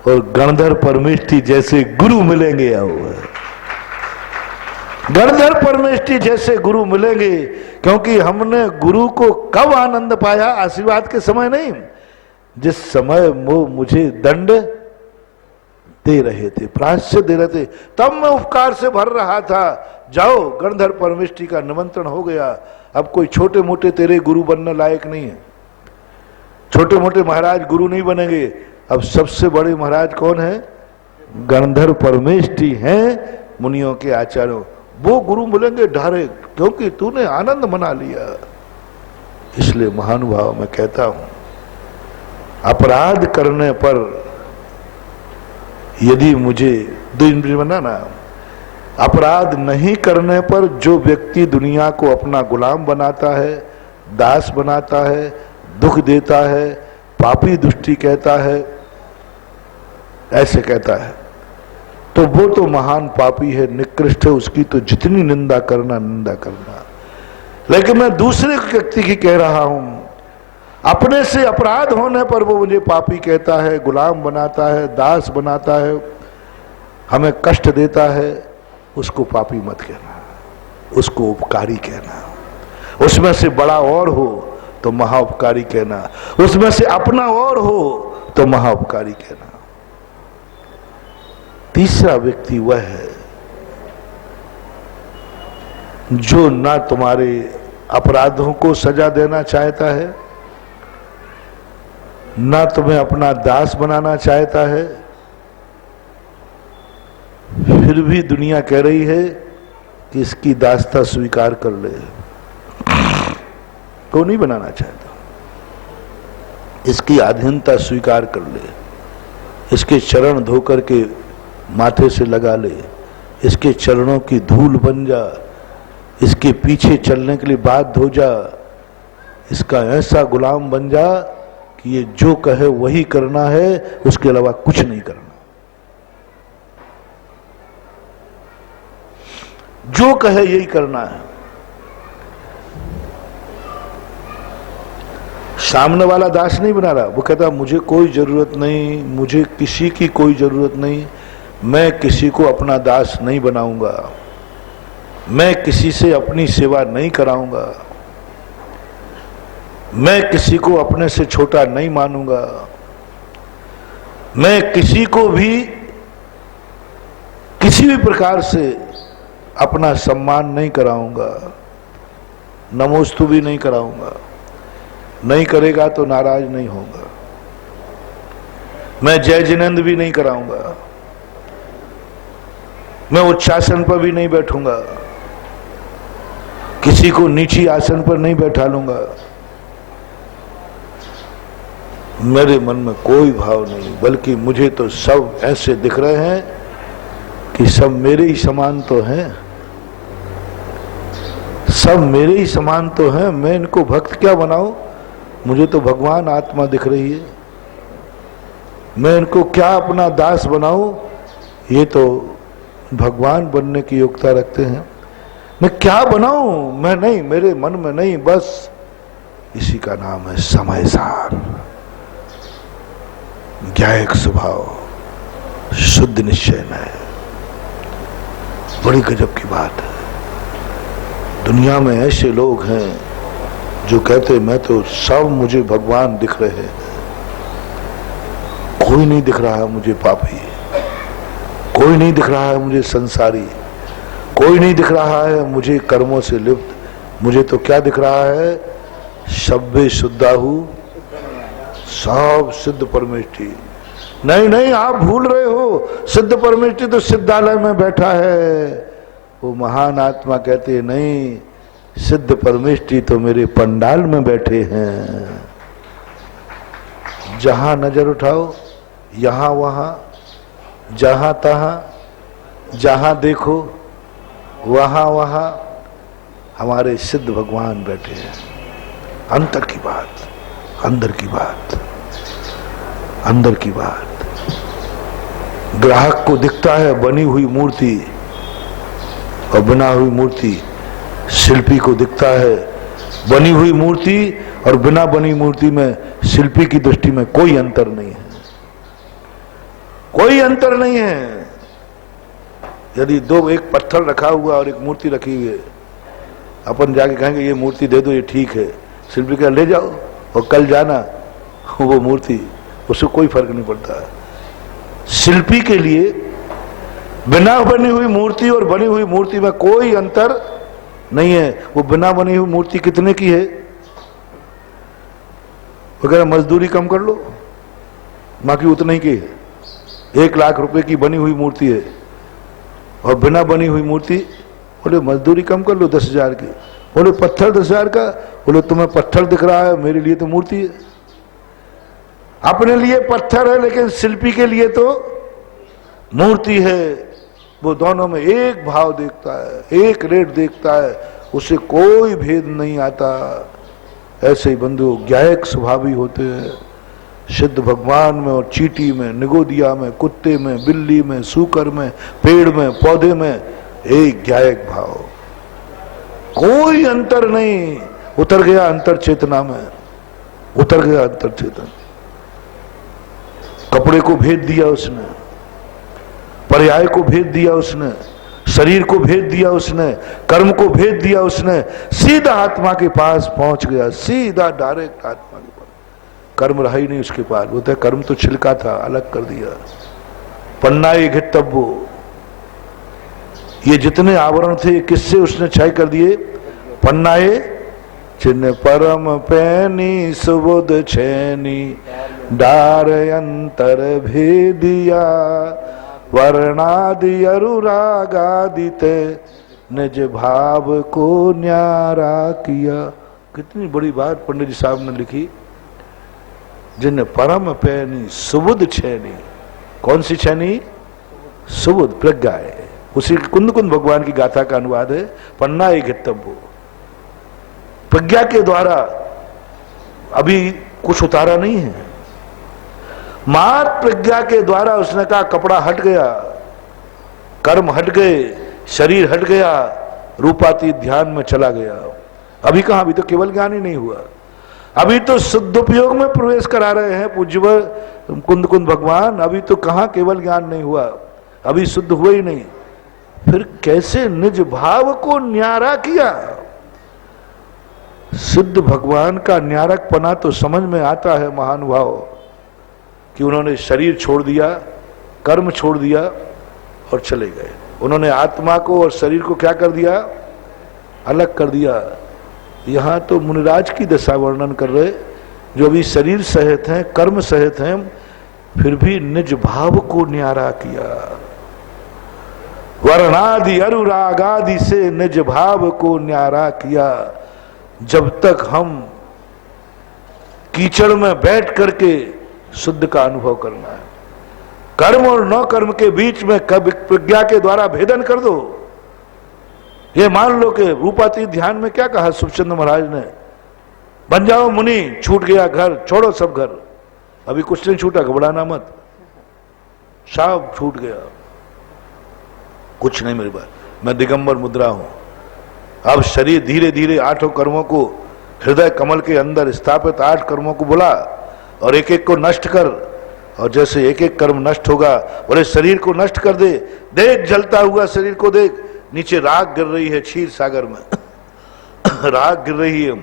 और गणधर परमेष्ठी जैसे गुरु मिलेंगे। आओ, गणधर परमेष्ठी जैसे गुरु मिलेंगे, क्योंकि हमने गुरु को कब आनंद पाया, आशीर्वाद के समय नहीं, जिस समय वो मुझे दंड दे रहे थे, प्रायश्चित दे रहे थे, तब मैं उपकार से भर रहा था। जाओ, गणधर परमेष्ठी का निमंत्रण हो गया। अब कोई छोटे मोटे तेरे गुरु बनने लायक नहीं है, छोटे मोटे महाराज गुरु नहीं बनेंगे। अब सबसे बड़े महाराज कौन है? गणधर परमेष्ठी हैं, मुनियों के आचार्यों, वो गुरु मिलेंगे डायरेक्ट, क्योंकि तूने आनंद मना लिया। इसलिए महानुभाव मैं कहता हूं, अपराध करने पर यदि मुझे बनाना, अपराध नहीं करने पर जो व्यक्ति दुनिया को अपना गुलाम बनाता है, दास बनाता है, दुख देता है, पापी दुष्टि कहता है, ऐसे कहता है, तो वो तो महान पापी है, निकृष्ट है, उसकी तो जितनी निंदा करना निंदा करना। लेकिन मैं दूसरे व्यक्ति की कह रहा हूं, अपने से अपराध होने पर वो मुझे पापी कहता है, गुलाम बनाता है, दास बनाता है, हमें कष्ट देता है, उसको पापी मत कहना, उसको उपकारी कहना। उसमें से बड़ा और हो तो महाउपकारी कहना, उसमें से अपना और हो तो महाउपकारी कहना। तीसरा व्यक्ति वह है जो ना तुम्हारे अपराधों को सजा देना चाहता है, ना तुम्हें अपना दास बनाना चाहता है, फिर भी दुनिया कह रही है कि इसकी दासता स्वीकार कर ले, को नहीं बनाना चाहता, इसकी अधीनता स्वीकार कर ले, इसके चरण धो करके माथे से लगा ले, इसके चरणों की धूल बन जा, इसके पीछे चलने के लिए बाध्य हो जा, इसका ऐसा गुलाम बन जा कि ये जो कहे वही करना है, उसके अलावा कुछ नहीं करना। जो कहे यही करना है। सामने वाला दास नहीं बना रहा, वो कहता मुझे कोई जरूरत नहीं, मुझे किसी की कोई जरूरत नहीं, मैं किसी को अपना दास नहीं बनाऊंगा, मैं किसी से अपनी सेवा नहीं कराऊंगा, मैं किसी को अपने से छोटा नहीं मानूंगा, मैं किसी को भी किसी भी प्रकार से अपना सम्मान नहीं कराऊंगा, नमोस्तु भी नहीं कराऊंगा। नहीं करेगा तो नाराज नहीं होगा। मैं जय जिनेंद्र भी नहीं कराऊंगा। मैं उच्च आसन पर भी नहीं बैठूंगा, किसी को नीची आसन पर नहीं बैठा लूंगा। मेरे मन में कोई भाव नहीं, बल्कि मुझे तो सब ऐसे दिख रहे हैं कि सब मेरे ही समान तो हैं, सब मेरे ही समान तो हैं। मैं इनको भक्त क्या बनाऊं? मुझे तो भगवान आत्मा दिख रही है। मैं इनको क्या अपना दास बनाऊं? ये तो भगवान बनने की योग्यता रखते हैं। मैं क्या बनाऊं? मैं नहीं, मेरे मन में नहीं, बस इसी का नाम है समय सार, ज्ञायक स्वभाव, शुद्ध निश्चय में। बड़ी गजब की बात है। दुनिया में ऐसे लोग हैं जो कहते मैं तो सब मुझे भगवान दिख रहे हैं, कोई नहीं दिख रहा है मुझे पापी, कोई नहीं दिख रहा है मुझे संसारी, कोई नहीं दिख रहा है मुझे कर्मों से लिप्त। मुझे तो क्या दिख रहा है? शब्बे शुद्धाहु, सब सिद्ध परमेष्ठी। नहीं नहीं, आप भूल रहे हो, सिद्ध परमेष्ठी तो सिद्धालय में बैठा है। वो महान आत्मा कहते हैं नहीं, सिद्ध परमेष्ठी तो मेरे पंडाल में बैठे हैं। जहां नजर उठाओ, यहां वहां, जहां तहां, जहां देखो वहां वहां हमारे सिद्ध भगवान बैठे हैं। अंतर की बात, अंदर की बात, अंदर की बात। ग्राहक को दिखता है बनी हुई मूर्ति और बना हुई मूर्ति, शिल्पी को दिखता है बनी हुई मूर्ति और बिना बनी मूर्ति में शिल्पी की दृष्टि में कोई अंतर नहीं है, कोई अंतर नहीं है। यदि दो, एक पत्थर रखा हुआ और एक मूर्ति रखी हुई है, अपन जाके कहेंगे ये मूर्ति दे दो, ये ठीक है, शिल्पी का ले जाओ और कल जाना वो मूर्ति, उससे कोई फर्क नहीं पड़ता। शिल्पी के लिए बिना बनी हुई मूर्ति और बनी हुई मूर्ति में कोई अंतर नहीं है। वो बिना बनी हुई मूर्ति कितने की है? वगैरह मजदूरी कम कर लो, बाकी उतना ही की है। 1 लाख रुपए की बनी हुई मूर्ति है और बिना बनी हुई मूर्ति, बोले मजदूरी कम कर लो 10,000 की। बोले पत्थर 10,000 का, बोले तुम्हें पत्थर दिख रहा है, मेरे लिए तो मूर्ति है। अपने लिए पत्थर है लेकिन शिल्पी के लिए तो मूर्ति है। वो दोनों में एक भाव देखता है, एक रेट देखता है, उसे कोई भेद नहीं आता। ऐसे ही बंधु ज्ञायक स्वभावी होते हैं। सिद्ध भगवान में और चींटी में, निगोदिया में, कुत्ते में, बिल्ली में, सूकर में, पेड़ में, पौधे में एक ज्ञायक भाव, कोई अंतर नहीं। उतर गया अंतर चेतना में, उतर गया अंतर चेतन। कपड़े को भेद दिया उसने, पर्याय को भेद दिया उसने, शरीर को भेद दिया उसने, कर्म को भेद दिया उसने, सीधा आत्मा के पास पहुंच गया, सीधा डायरेक्ट आत्मा के पास। कर्म रहा ही नहीं उसके पास। बोलते कर्म तो छिलका था, अलग कर दिया। पन्नाए घितब्बो, ये जितने आवरण थे किससे उसने क्षय कर दिए? पन्नाए चिन्ह परम पैनी सुबुद छैनी डार अंतर भेदिया वर्णादि अनुरागादित निज भाव को न्यारा किया। कितनी बड़ी बात पंडित जी साहब ने लिखी। जिन परम पैनी सुबुद छैनी, कौन सी छैनी? सुबुद, प्रज्ञा है। उसी कुंद कुंद भगवान की गाथा का अनुवाद है पन्ना एक हितब्बो। प्रज्ञा के द्वारा अभी कुछ उतारा नहीं है, मात प्रज्ञा के द्वारा उसने कहा कपड़ा हट गया, कर्म हट गए, शरीर हट गया, रूपातीत ध्यान में चला गया। अभी कहां? अभी तो केवल ज्ञान ही नहीं हुआ, अभी तो शुद्ध उपयोग में प्रवेश करा रहे हैं पूज्य कुंद कुंद भगवान। अभी तो कहां केवल ज्ञान नहीं हुआ, अभी शुद्ध हुआ ही नहीं। फिर कैसे निज भाव को न्यारा किया? सिद्ध भगवान का न्यारकपना तो समझ में आता है महानुभाव, कि उन्होंने शरीर छोड़ दिया, कर्म छोड़ दिया और चले गए। उन्होंने आत्मा को और शरीर को क्या कर दिया? अलग कर दिया। यहां तो मुनिराज की दशा वर्णन कर रहे, जो अभी शरीर सहित हैं, कर्म सहित हैं, फिर भी निज भाव को न्यारा किया। वर्णादि अनुराग आदि से निज भाव को न्यारा किया। जब तक हम कीचड़ में बैठ करके शुद्ध का अनुभव करना है, कर्म और न कर्म के बीच में कब प्रज्ञा के द्वारा भेदन कर दो। ये मान लो कि रूपातीत ध्यान में क्या कहा सुखचंद महाराज ने, बन जाओ मुनि, छूट गया घर, छोड़ो सब घर। अभी कुछ नहीं छूटा, घबराना मत, सब छूट गया, कुछ नहीं मेरे पास, मैं दिगंबर मुद्रा हूं। अब शरीर धीरे धीरे आठों कर्मों को हृदय कमल के अंदर स्थापित 8 कर्मों को बुला और एक एक को नष्ट कर। और जैसे एक एक कर्म नष्ट होगा, बोले शरीर को नष्ट कर दे, देख जलता हुआ शरीर को देख, नीचे राख गिर रही है क्षीर सागर में राख गिर रही है,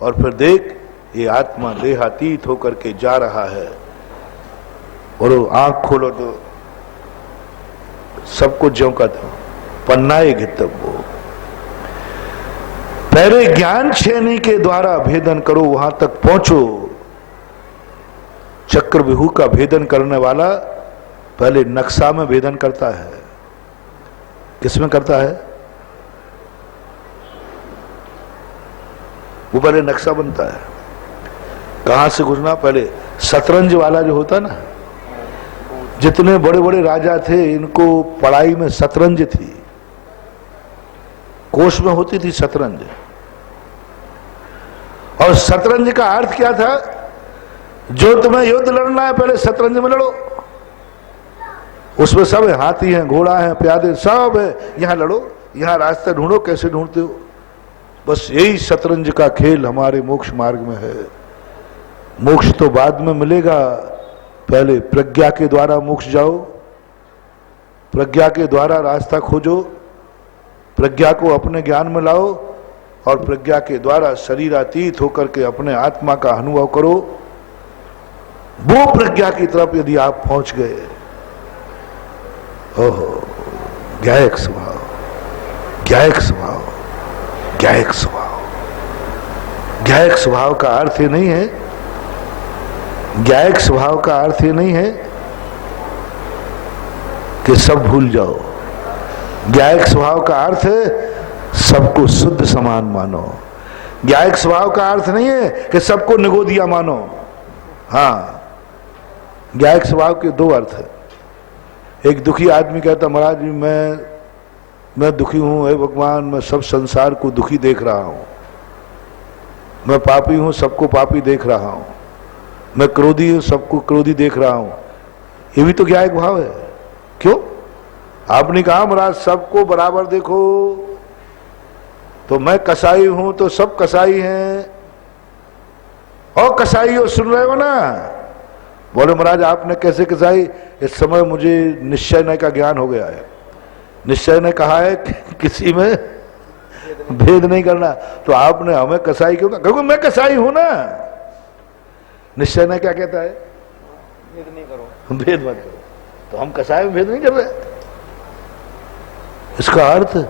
और फिर देख ये आत्मा देहातीत होकर के जा रहा है। और आंख खोलो तो सबको ज्यों का त्यों पन्नाए घितव्यो। पहले ज्ञान छेनी के द्वारा भेदन करो, वहां तक पहुंचो। चक्र विहू का भेदन करने वाला पहले नक्शा में भेदन करता है। किसमें करता है? वो पहले नक्शा बनता है, कहां से घुसना। पहले शतरंज वाला जो होता ना, जितने बड़े बड़े राजा थे इनको पढ़ाई में शतरंज थी, कोष में होती थी शतरंज। और शतरंज का अर्थ क्या था? जो तुम्हें युद्ध लड़ना है पहले शतरंज में लड़ो, उसमें सब है, हाथी है, घोड़ा है, प्यादे सब है, यहां लड़ो, यहां रास्ता ढूंढो, कैसे ढूंढते हो। बस यही शतरंज का खेल हमारे मोक्ष मार्ग में है। मोक्ष तो बाद में मिलेगा, पहले प्रज्ञा के द्वारा मोक्ष जाओ, प्रज्ञा के द्वारा रास्ता खोजो, प्रज्ञा को अपने ज्ञान में लाओ, और प्रज्ञा के द्वारा शरीरातीत होकर के अपने आत्मा का अनुभव करो। वो प्रज्ञा की तरफ यदि आप पहुंच गए, ओहो, ज्ञायक स्वभाव, ज्ञायक स्वभाव, ज्ञायक स्वभाव। ज्ञायक स्वभाव का अर्थ ये नहीं है, ज्ञायक स्वभाव का अर्थ ये नहीं है कि सब भूल जाओ। ज्ञायक स्वभाव का अर्थ है सबको शुद्ध समान मानो। ज्ञायक स्वभाव का अर्थ नहीं है कि सबको निगोदिया मानो। हाँ, ज्ञायक स्वभाव के 2 अर्थ है। एक दुखी आदमी कहता, महाराज जी मैं दुखी हूं, हे भगवान, मैं सब संसार को दुखी देख रहा हूं, मैं पापी हूं, सबको पापी देख रहा हूं, मैं क्रोधी हूं, सबको क्रोधी देख रहा हूं। ये भी तो ज्ञायक भाव है। क्यों? आपने कहा महाराज सबको बराबर देखो, तो मैं कसाई हूं तो सब कसाई हैं। और कसाई हो, सुन रहे हो ना? बोले महाराज आपने कैसे कसाई? इस समय मुझे निश्चय नय का ज्ञान हो गया है। निश्चय ने कहा है कि किसी में भेद नहीं करना, तो आपने हमें कसाई क्यों कहा? क्योंकि मैं कसाई हूं ना। निश्चय ने क्या कहता है? भेद नहीं करो, भेद मत करो। तो हम कसाई में भेद नहीं कर रहे। इसका अर्थ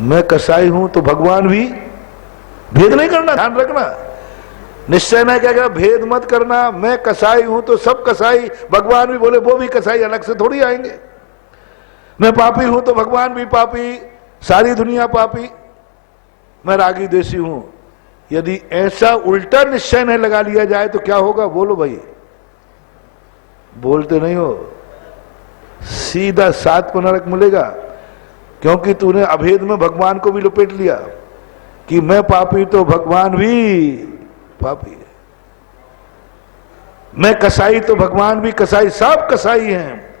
मैं कसाई हूं तो भगवान भी भेद नहीं करना, ध्यान रखना। निश्चय ने क्या कहा? भेद मत करना। मैं कसाई हूं तो सब कसाई, भगवान भी बोले वो भी कसाई, अलग से थोड़ी आएंगे। मैं पापी हूं तो भगवान भी पापी, सारी दुनिया पापी। मैं रागी देसी हूं। यदि ऐसा उल्टा निश्चय नहीं लगा लिया जाए तो क्या होगा? बोलो भाई, बोलते नहीं हो। सीधा 7 को नरक मिलेगा, क्योंकि तूने अभेद में भगवान को भी लपेट लिया कि मैं पापी तो भगवान भी पापी है, मैं कसाई तो भगवान भी कसाई, सब कसाई हैं।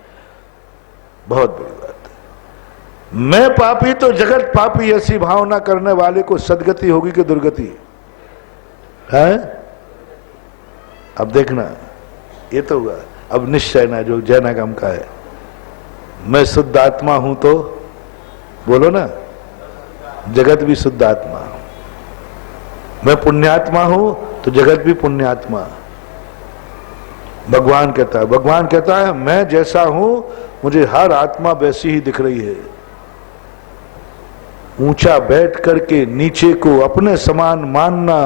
बहुत बड़ी बात है। मैं पापी तो जगत पापी, ऐसी भावना करने वाले को सदगति होगी कि दुर्गति है? अब देखना, ये तो हुआ। अब निश्चय ना, जो जैनागम का है, मैं शुद्ध आत्मा हूं तो बोलो ना, जगत भी शुद्ध आत्मा। मैं पुण्यात्मा हूं तो जगत भी पुण्यात्मा। भगवान कहता है मैं जैसा हूं मुझे हर आत्मा वैसी ही दिख रही है। ऊंचा बैठ करके नीचे को अपने समान मानना,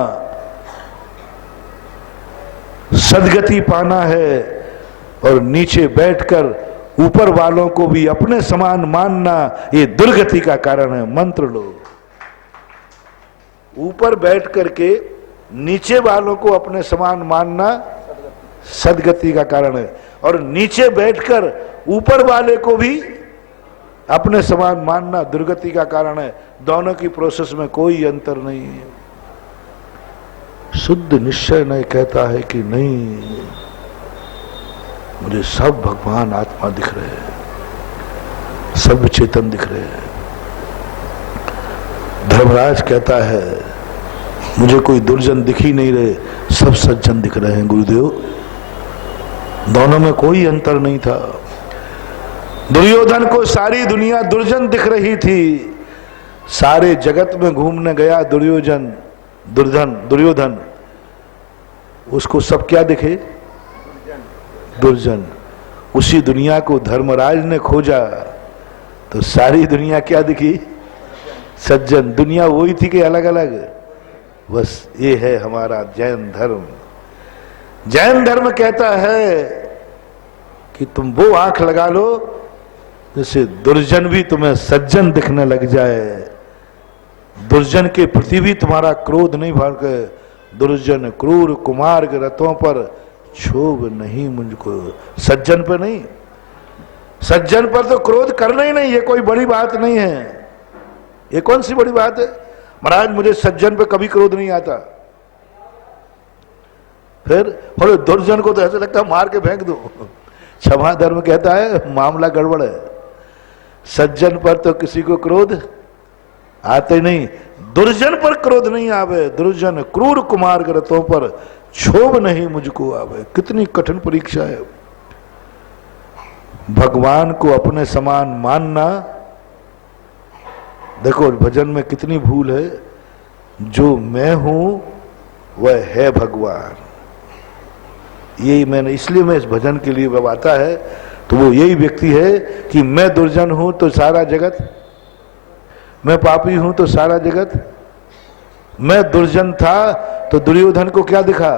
सदगति पाना है, और नीचे बैठकर ऊपर वालों को भी अपने समान मानना ये दुर्गति का कारण है। मंत्र लो, ऊपर बैठ करके नीचे वालों को अपने समान मानना सदगति का कारण है, और नीचे बैठकर ऊपर वाले को भी अपने समान मानना दुर्गति का कारण है। दोनों की प्रोसेस में कोई अंतर नहीं है। शुद्ध निश्चय नहीं कहता है कि नहीं, मुझे सब भगवान आत्मा दिख रहे हैं, सब चेतन दिख रहे हैं। धर्मराज कहता है मुझे कोई दुर्जन दिख ही नहीं रहे, सब सज्जन दिख रहे हैं गुरुदेव। दोनों में कोई अंतर नहीं था। दुर्योधन को सारी दुनिया दुर्जन दिख रही थी। सारे जगत में घूमने गया दुर्योधन, उसको सब क्या दिखे? दुर्जन। उसी दुनिया को धर्मराज ने खोजा तो सारी दुनिया क्या दिखी? सज्जन। दुनिया वही थी कि अलग अलग? बस ये है हमारा जैन धर्म। जैन धर्म कहता है कि तुम वो आंख लगा लो जिससे दुर्जन भी तुम्हें सज्जन दिखने लग जाए। दुर्जन के प्रति भी तुम्हारा क्रोध नहीं भड़के। दुर्जन क्रूर कुमार्ग रथों पर क्षोभ नहीं मुझको। सज्जन पर नहीं, सज्जन पर तो क्रोध करना ही नहीं, ये कोई बड़ी बात नहीं है। ये कौन सी बड़ी बात है? महाराज मुझे सज्जन पे कभी क्रोध नहीं आता। फिर और दुर्जन को तो ऐसा लगता है मार के फेंक दो। क्षमा धर्म कहता है मामला गड़बड़ है। सज्जन पर तो किसी को क्रोध आते नहीं, दुर्जन पर क्रोध नहीं आवे। दुर्जन क्रूर कुमार्ग रथों पर क्षोभ नहीं मुझको आवे। कितनी कठिन परीक्षा है। भगवान को अपने समान मानना, देखो भजन में कितनी भूल है। जो मैं हूं वह है भगवान। यही मैंने, इसलिए मैं इस भजन के लिए जब आता है तो वो यही व्यक्ति है कि मैं दुर्जन हूं तो सारा जगत, मैं पापी हूं तो सारा जगत। मैं दुर्जन था तो दुर्योधन को क्या दिखा?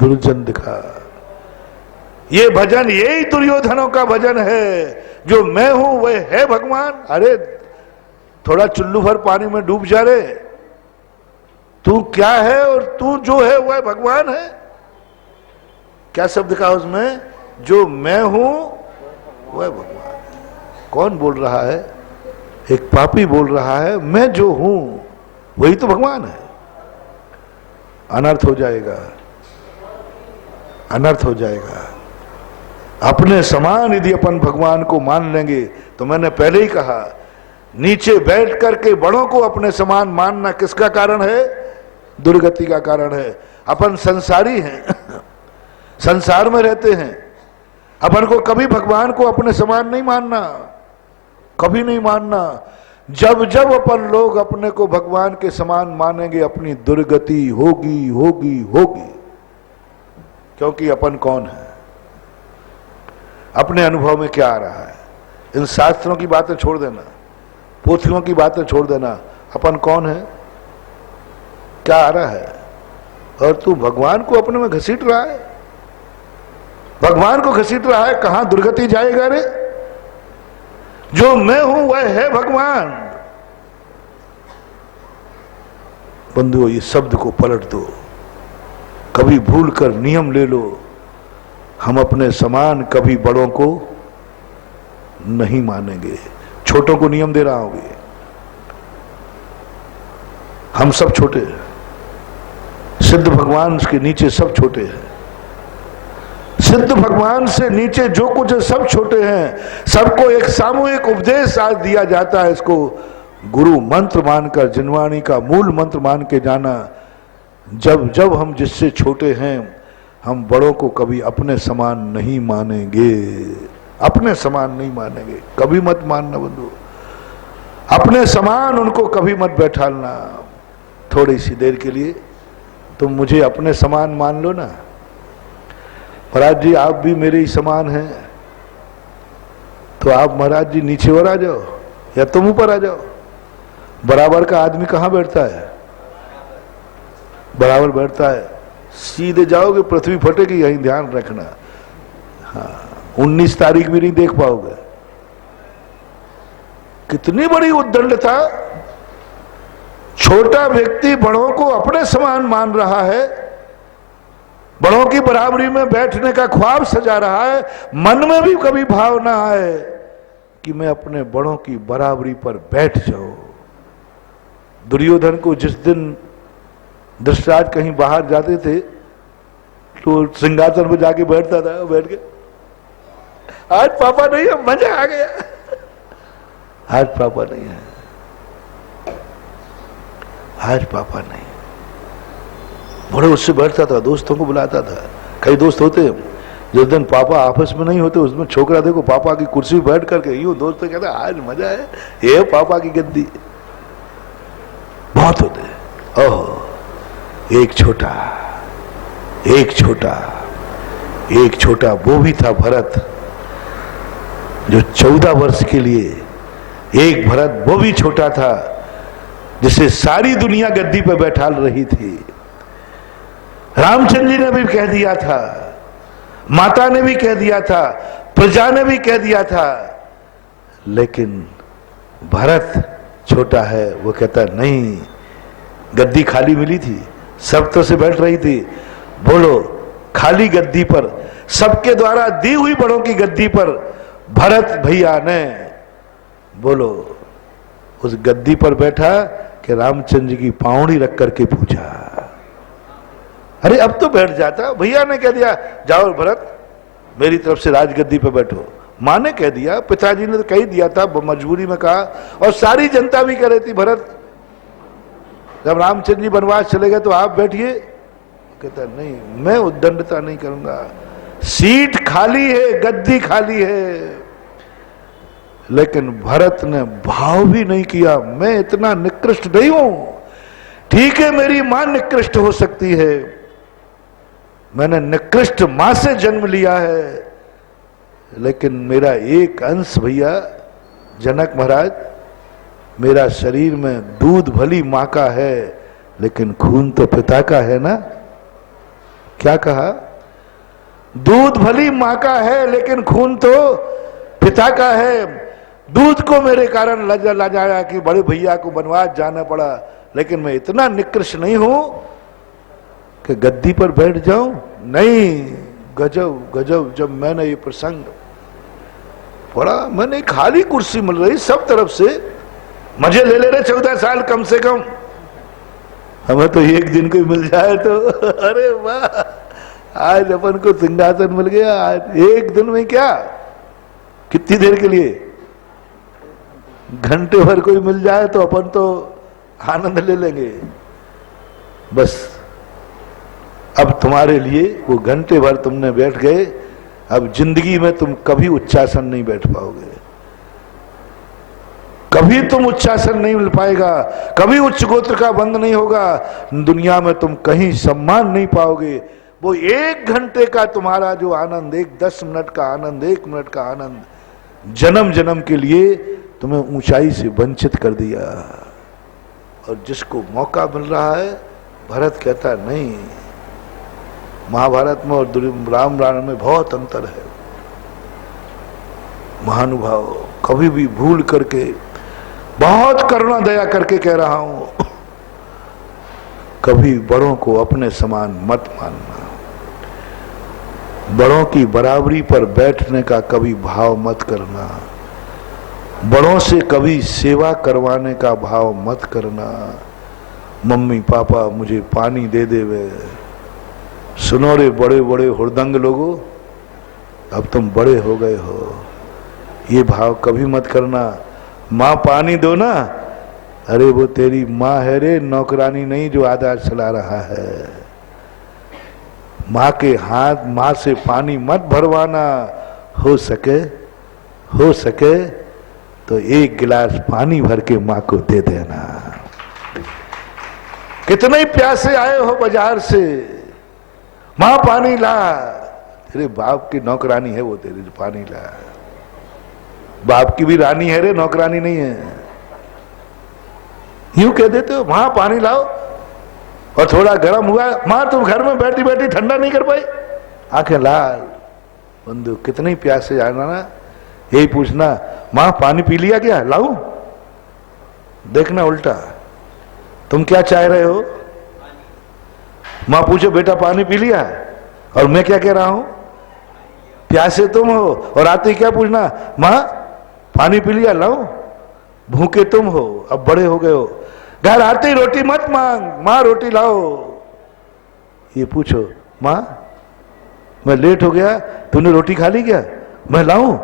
दुर्जन दिखा। ये भजन यही दुर्योधनों का भजन है। जो मैं हूं वह है भगवान। अरे थोड़ा चुल्लू भर पानी में डूब जा रे, तू क्या है और तू जो है वह भगवान है। क्या शब्द कहा उसमें? जो मैं हूं वह भगवान। कौन बोल रहा है? एक पापी बोल रहा है मैं जो हूं वही तो भगवान है। अनर्थ हो जाएगा, अनर्थ हो जाएगा। अपने समान यदि अपन भगवान को मान लेंगे तो मैंने पहले ही कहा, नीचे बैठ करके बड़ों को अपने समान मानना किसका कारण है? दुर्गति का कारण है। अपन संसारी हैं, संसार में रहते हैं। अपन को कभी भगवान को अपने समान नहीं मानना, कभी नहीं मानना। जब जब अपन लोग अपने को भगवान के समान मानेंगे अपनी दुर्गति होगी होगी होगी। क्योंकि अपन कौन है? अपने अनुभव में क्या आ रहा है? इन शास्त्रों की बातें छोड़ देना, पोथियों की बातें छोड़ देना। अपन कौन है? क्या आ रहा है? और तू भगवान को अपने में घसीट रहा है, भगवान को घसीट रहा है। कहां दुर्गति जाएगा रे? जो मैं हूं वह है भगवान। बंधुओं ये शब्द को पलट दो। कभी भूल कर नियम ले लो, हम अपने समान कभी बड़ों को नहीं मानेंगे। छोटों को नियम दे रहा हूं। हम सब छोटे हैं, सिद्ध भगवान के नीचे सब छोटे हैं। सिद्ध भगवान से नीचे जो कुछ है सब छोटे हैं। सबको एक सामूहिक उपदेश आज दिया जाता है। इसको गुरु मंत्र मानकर, जिनवाणी का मूल मंत्र मान के जाना। जब जब हम जिससे छोटे हैं, हम बड़ों को कभी अपने समान नहीं मानेंगे, अपने समान नहीं मानेंगे। कभी मत मानना बंधु, अपने समान उनको कभी मत बैठालना। थोड़ी सी देर के लिए तुम मुझे अपने समान मान लो ना। महाराज जी आप भी मेरे ही समान हैं, तो आप महाराज जी नीचे और आ जाओ या तुम ऊपर आ जाओ। बराबर का आदमी कहां बैठता है? बराबर बैठता है। सीधे जाओगे पृथ्वी फटेगी, यही ध्यान रखना। हाँ, 19 तारीख भी नहीं देख पाओगे। कितनी बड़ी उद्दंडता। छोटा व्यक्ति बड़ों को अपने समान मान रहा है, बड़ों की बराबरी में बैठने का ख्वाब सजा रहा है। मन में भी कभी भाव ना आए कि मैं अपने बड़ों की बराबरी पर बैठ जाऊं। दुर्योधन को जिस दिन धृतराष्ट्र कहीं बाहर जाते थे तो सिंहासन पर जाके बैठता था, बैठ के आज पापा नहीं है, मजा आ गया। आज पापा नहीं है, आज पापा नहीं। बड़े उससे बैठता था, दोस्तों को बुलाता था। कई दोस्त होते जिस दिन पापा आपस में नहीं होते उसमें छोकरा देखो पापा की कुर्सी पर बैठ करके यूं दोस्त कहते आज मजा है, ये पापा की गद्दी। बहुत होते। ओह एक छोटा वो भी था भरत, जो 14 वर्ष के लिए एक भरत वो भी छोटा था, जिसे सारी दुनिया गद्दी पर बैठा रही थी। रामचंद्र जी ने भी कह दिया था, माता ने भी कह दिया था, प्रजा ने भी कह दिया था, लेकिन भरत छोटा है। वो कहता नहीं, गद्दी खाली मिली थी, सब तो से बैठ रही थी, बोलो खाली गद्दी पर, सबके द्वारा दी हुई बड़ों की गद्दी पर भरत भैया ने बोलो उस गद्दी पर बैठा कि रामचंद्र जी की पाउणी रख करके पूछा, अरे अब तो बैठ जाता। भैया ने कह दिया जाओ भरत मेरी तरफ से राजगद्दी पर बैठो। माँ ने कह दिया, पिताजी ने तो कह दिया था, मजबूरी में कहा, और सारी जनता भी कह रही थी भरत जब रामचंद्र जी वनवास चले गए तो आप बैठिए। कहता नहीं, मैं उद्दंडता नहीं करूंगा, सीट खाली है, गद्दी खाली है। लेकिन भरत ने भाव भी नहीं किया, मैं इतना निकृष्ट नहीं हूं। ठीक है मेरी मां निकृष्ट हो सकती है, मैंने निकृष्ट मां से जन्म लिया है, लेकिन मेरा एक अंश भैया जनक महाराज, मेरा शरीर में दूध भली मां का है लेकिन खून तो पिता का है ना। क्या कहा? दूध भली मां का है लेकिन खून तो पिता का है। दूध को मेरे कारण लजाया कि बड़े भैया को वनवास जाना पड़ा, लेकिन मैं इतना निकृष्ट नहीं हूं कि गद्दी पर बैठ जाऊं। नहीं, गजब गजब। जब मैंने ये प्रसंग पढ़ा, मैंने खाली कुर्सी मिल रही सब तरफ से, मजे ले ले रहे 14 साल कम से कम, हमें तो एक दिन कोई मिल जाए तो अरे वाह, आज अपन को सिंहासन मिल गया। आज एक दिन में क्या, कितनी देर के लिए, घंटे भर कोई मिल जाए तो अपन तो आनंद ले लेंगे। बस अब तुम्हारे लिए वो घंटे भर तुमने बैठ गए, अब जिंदगी में तुम कभी उच्चासन नहीं बैठ पाओगे, कभी तुम उच्चासन नहीं मिल पाएगा, कभी उच्च गोत्र का बंद नहीं होगा, दुनिया में तुम कहीं सम्मान नहीं पाओगे। वो 1 घंटे का तुम्हारा जो आनंद, 10 मिनट का आनंद, 1 मिनट का आनंद, जन्म जन्म के लिए तुम्हें ऊंचाई से वंचित कर दिया। और जिसको मौका मिल रहा है, भरत कहता नहीं, महाभारत में और राम रावण में बहुत अंतर है। महानुभाव, कभी भी भूल करके, बहुत करुणा दया करके कह रहा हूं, कभी बड़ों को अपने समान मत मानना, बड़ों की बराबरी पर बैठने का कभी भाव मत करना, बड़ों से कभी सेवा करवाने का भाव मत करना। मम्मी पापा मुझे पानी दे दे वे, सुनो रे बड़े बड़े हुड़दंग लोगों, अब तुम बड़े हो गए हो, ये भाव कभी मत करना। माँ पानी दो ना, अरे वो तेरी माँ है रे, नौकरानी नहीं जो आधार चला रहा है। माँ के हाथ, माँ से पानी मत भरवाना, हो सके तो 1 गिलास पानी भर के माँ को दे देना। कितने ही प्यासे आए हो बाजार से, माँ पानी ला, तेरे बाप की नौकरानी है वो, तेरे पानी ला। बाप की भी रानी है रे, नौकरानी नहीं है। यूं कह देते हो, मां पानी लाओ, और थोड़ा गर्म हुआ, मां तुम घर में बैठी बैठी ठंडा नहीं कर पाई, आंखें लाल, बंधु कितनी प्यास से जाना ना, यही पूछना मां पानी पी लिया क्या, लाऊं? देखना उल्टा, तुम क्या चाह रहे हो? मां पूछो बेटा पानी पी लिया, और मैं क्या कह रहा हूं, प्यासे तुम हो, और आते ही क्या पूछना, मां पानी पी लिया, लाऊं? भूखे तुम हो, अब बड़े हो गए हो, घर आते ही रोटी मत मांग, मां रोटी लाओ। ये पूछो मां मैं लेट हो गया, तूने रोटी खा ली क्या, मैं लाऊं?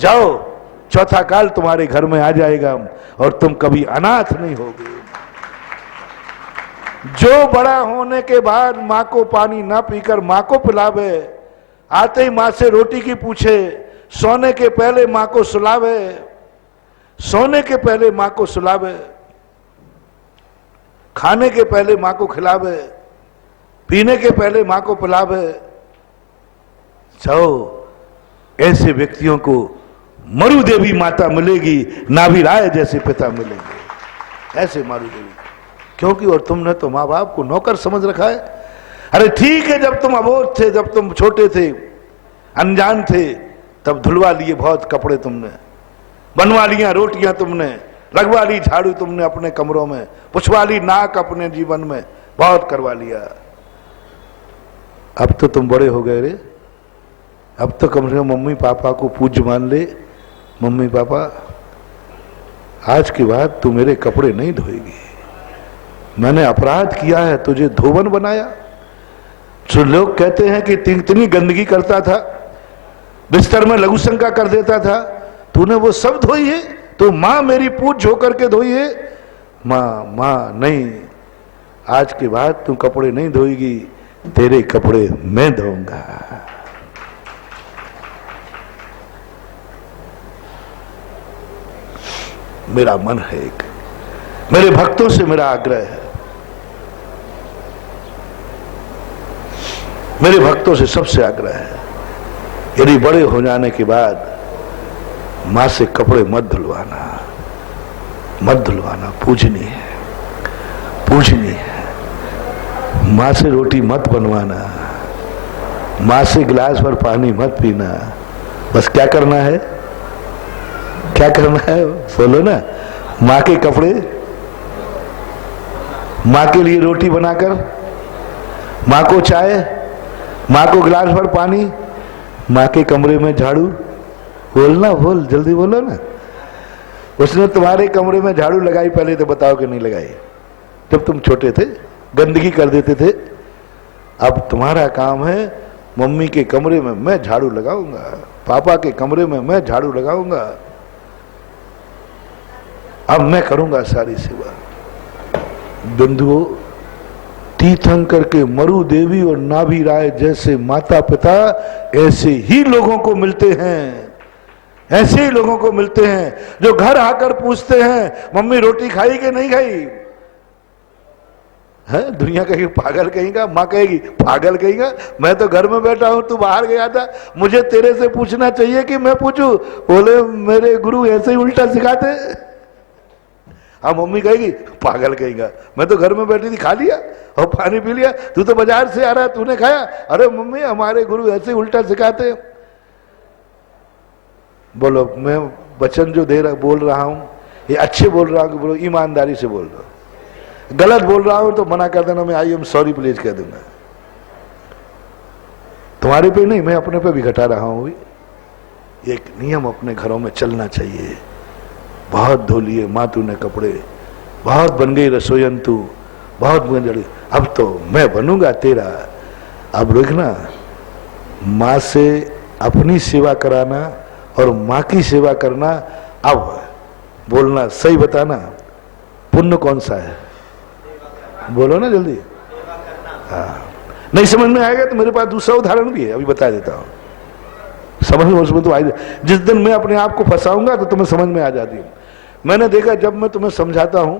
जाओ, चौथा काल तुम्हारे घर में आ जाएगा और तुम कभी अनाथ नहीं होगे। जो बड़ा होने के बाद मां को पानी ना पीकर मां को पिलावे, आते ही मां से रोटी की पूछे, सोने के पहले मां को सुलावे, सोने के पहले मां को सुलावे, खाने के पहले मां को खिलावे, पीने के पहले मां को पिलावे, जाओ ऐसे व्यक्तियों को मरु देवी माता मिलेगी, नाभि राय जैसे पिता मिलेंगे, ऐसे मरु देवी। क्योंकि और तुमने तो माँ बाप को नौकर समझ रखा है। अरे ठीक है, जब तुम अबोध थे, जब तुम छोटे थे, अनजान थे, तब धुलवा लिए बहुत कपड़े तुमने, बनवा लिया रोटियां तुमने, लगवा ली झाड़ू तुमने अपने कमरों में, पुछवा ली नाक अपने जीवन में, बहुत करवा लिया। अब तो तुम बड़े हो गए रे, अब तो कम से कम मम्मी पापा को पूज्य मान ले। मम्मी पापा आज के बाद तू मेरे कपड़े नहीं धोएगी, मैंने अपराध किया है, तुझे धोबन बनाया। जो लोग कहते हैं कि इतनी गंदगी करता था, बिस्तर में लघुशंका कर देता था, तूने वो सब धोई है, तो मां मेरी पूज होकर के धोई है। मां नहीं, आज के बाद तू कपड़े नहीं धोएगी, तेरे कपड़े मैं धोऊंगा। मेरा मन है एक, मेरे भक्तों से मेरा आग्रह है, मेरे भक्तों से सबसे आग्रह है, यदि बड़े हो जाने के बाद मां से कपड़े मत धुलवाना, मत धुलवाना, पूजनी है, पूजनी है। मां से रोटी मत बनवाना, मां से गिलास भर पानी मत पीना। बस क्या करना है, क्या करना है बोलो ना, मां के कपड़े, मां के लिए रोटी बनाकर, मां को चाय, मां को गिलास भर पानी, मां के कमरे में झाड़ू। बोलना, बोल जल्दी बोलो ना। उसने तुम्हारे कमरे में झाड़ू लगाई पहले तो बताओ कि नहीं लगाई? जब तुम छोटे थे गंदगी कर देते थे। अब तुम्हारा काम है, मम्मी के कमरे में मैं झाड़ू लगाऊंगा, पापा के कमरे में मैं झाड़ू लगाऊंगा, अब मैं करूंगा सारी सेवा। बंधुओं, तीर्थंकर के मरु देवी और नाभि राय जैसे माता पिता ऐसे ही लोगों को मिलते हैं, ऐसे ही लोगों को मिलते हैं जो घर आकर पूछते हैं मम्मी रोटी खाई कि नहीं खाई। है दुनिया कहेगी पागल कहेगा, मां कहेगी पागल कहेगा, मैं तो घर में बैठा हूं, तू बाहर गया था, मुझे तेरे से पूछना चाहिए कि मैं पूछूं? बोले मेरे गुरु ऐसे ही उल्टा सिखाते। हाँ, मम्मी कहेगी पागल कहेगा, मैं तो घर में बैठी थी, खा लिया और पानी पी लिया, तू तो बाजार से आ रहा है, तूने खाया? अरे मम्मी हमारे गुरु ऐसे ही उल्टा सिखाते। बोलो मैं वचन जो बोल रहा हूं ये अच्छे बोल रहा हूं कि बोलो ईमानदारी से बोल रहा हूं? गलत बोल रहा हूं तो मना कर देना, मैं आई एम सॉरी प्लीज कह दूंगा। तुम्हारे पे नहीं, मैं अपने पे भी घटा रहा हूं। एक नियम अपने घरों में चलना चाहिए। बहुत धो लिए माँ तूने कपड़े, बहुत बन गई रसोईयन तू, बहुत बन गई, अब तो मैं बनूंगा तेरा। अब देखना, माँ से अपनी सेवा कराना और माँ की सेवा करना, अब बोलना सही बताना, पुण्य कौन सा है? बोलो ना जल्दी। हाँ, नहीं समझ में आएगा तो मेरे पास दूसरा उदाहरण भी है, अभी बता देता हूँ। समझ में उसमें तो आई, जिस दिन मैं अपने आप को फंसाऊंगा तो तुम्हें समझ में आ जाती है। मैंने देखा जब मैं तुम्हें समझाता हूं,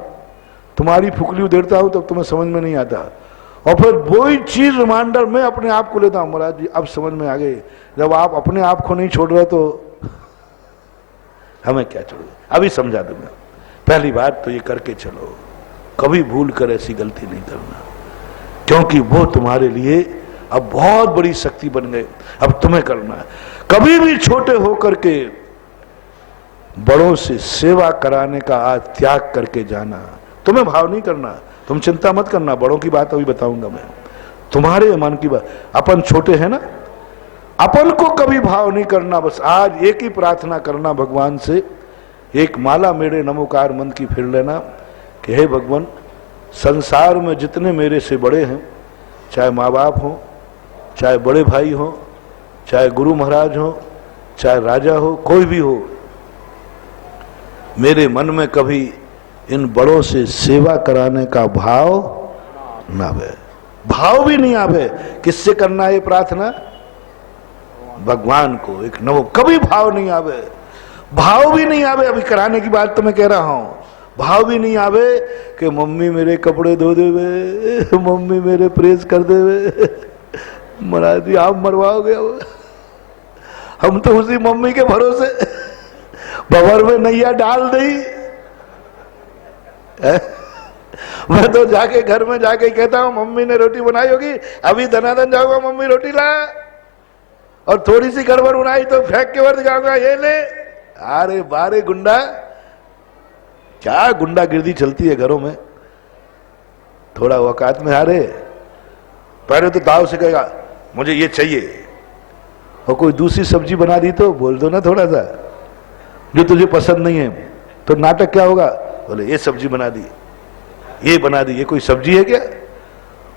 तुम्हारी फुकली उधेड़ता हूं, तब तुम्हें समझ में नहीं आता, और फिर वही चीज रिमाइंडर मैं अपने आप को लेता हूं, महाराज जी अब समझ में आ गई। जब आप अपने आप को नहीं छोड़ रहे तो हमें क्या छोड़ो, अभी समझा दूंगा। पहली बात तो ये करके चलो, कभी भूल कर ऐसी गलती नहीं करना, क्योंकि वो तुम्हारे लिए अब बहुत बड़ी शक्ति बन गए, अब तुम्हें करना है। कभी भी छोटे होकर के बड़ों से सेवा कराने का आज त्याग करके जाना। तुम्हें भाव नहीं करना, तुम चिंता मत करना, बड़ों की बात अभी बताऊंगा मैं, तुम्हारे मन की बात। अपन छोटे हैं ना, अपन को कभी भाव नहीं करना। बस आज एक ही प्रार्थना करना भगवान से, एक माला मेरे नमोकार मंत्र की फिर लेना कि हे भगवान, संसार में जितने मेरे से बड़े हैं, चाहे माँ बाप हो, चाहे बड़े भाई हो, चाहे गुरु महाराज हो, चाहे राजा हो, कोई भी हो, मेरे मन में कभी इन बड़ों से सेवा कराने का भाव ना आवे, भाव भी नहीं आवे। किससे करना है ये प्रार्थना? भगवान को, एक नवो, कभी भाव नहीं आवे, भाव भी नहीं आवे। अभी कराने की बात तो मैं कह रहा हूं, भाव भी नहीं आवे कि मम्मी मेरे कपड़े धो देवे, मम्मी मेरे प्रेस कर देवे, महाराज जी आप मरवाओगे, हम तो उसी मम्मी के भरोसे बबर में नैया डाल दी। मैं तो जाके घर में जाके कहता हूँ मम्मी ने रोटी बनाई होगी, अभी धनाधन जाऊंगा मम्मी रोटी ला, और थोड़ी सी गड़बड़ बनाई तो फेंक के वर्द जाऊंगा, ये ले। अरे बारे गुंडा, क्या गुंडागिर्दी चलती है घरों में। थोड़ा औकात में आ रहे, पहले तो दाव से कहेगा मुझे ये चाहिए, और कोई दूसरी सब्जी बना दी तो बोल दो ना थोड़ा सा, जो तुझे पसंद नहीं है। तो नाटक क्या होगा, बोले ये सब्जी बना दी, ये बना दी, ये कोई सब्जी है क्या?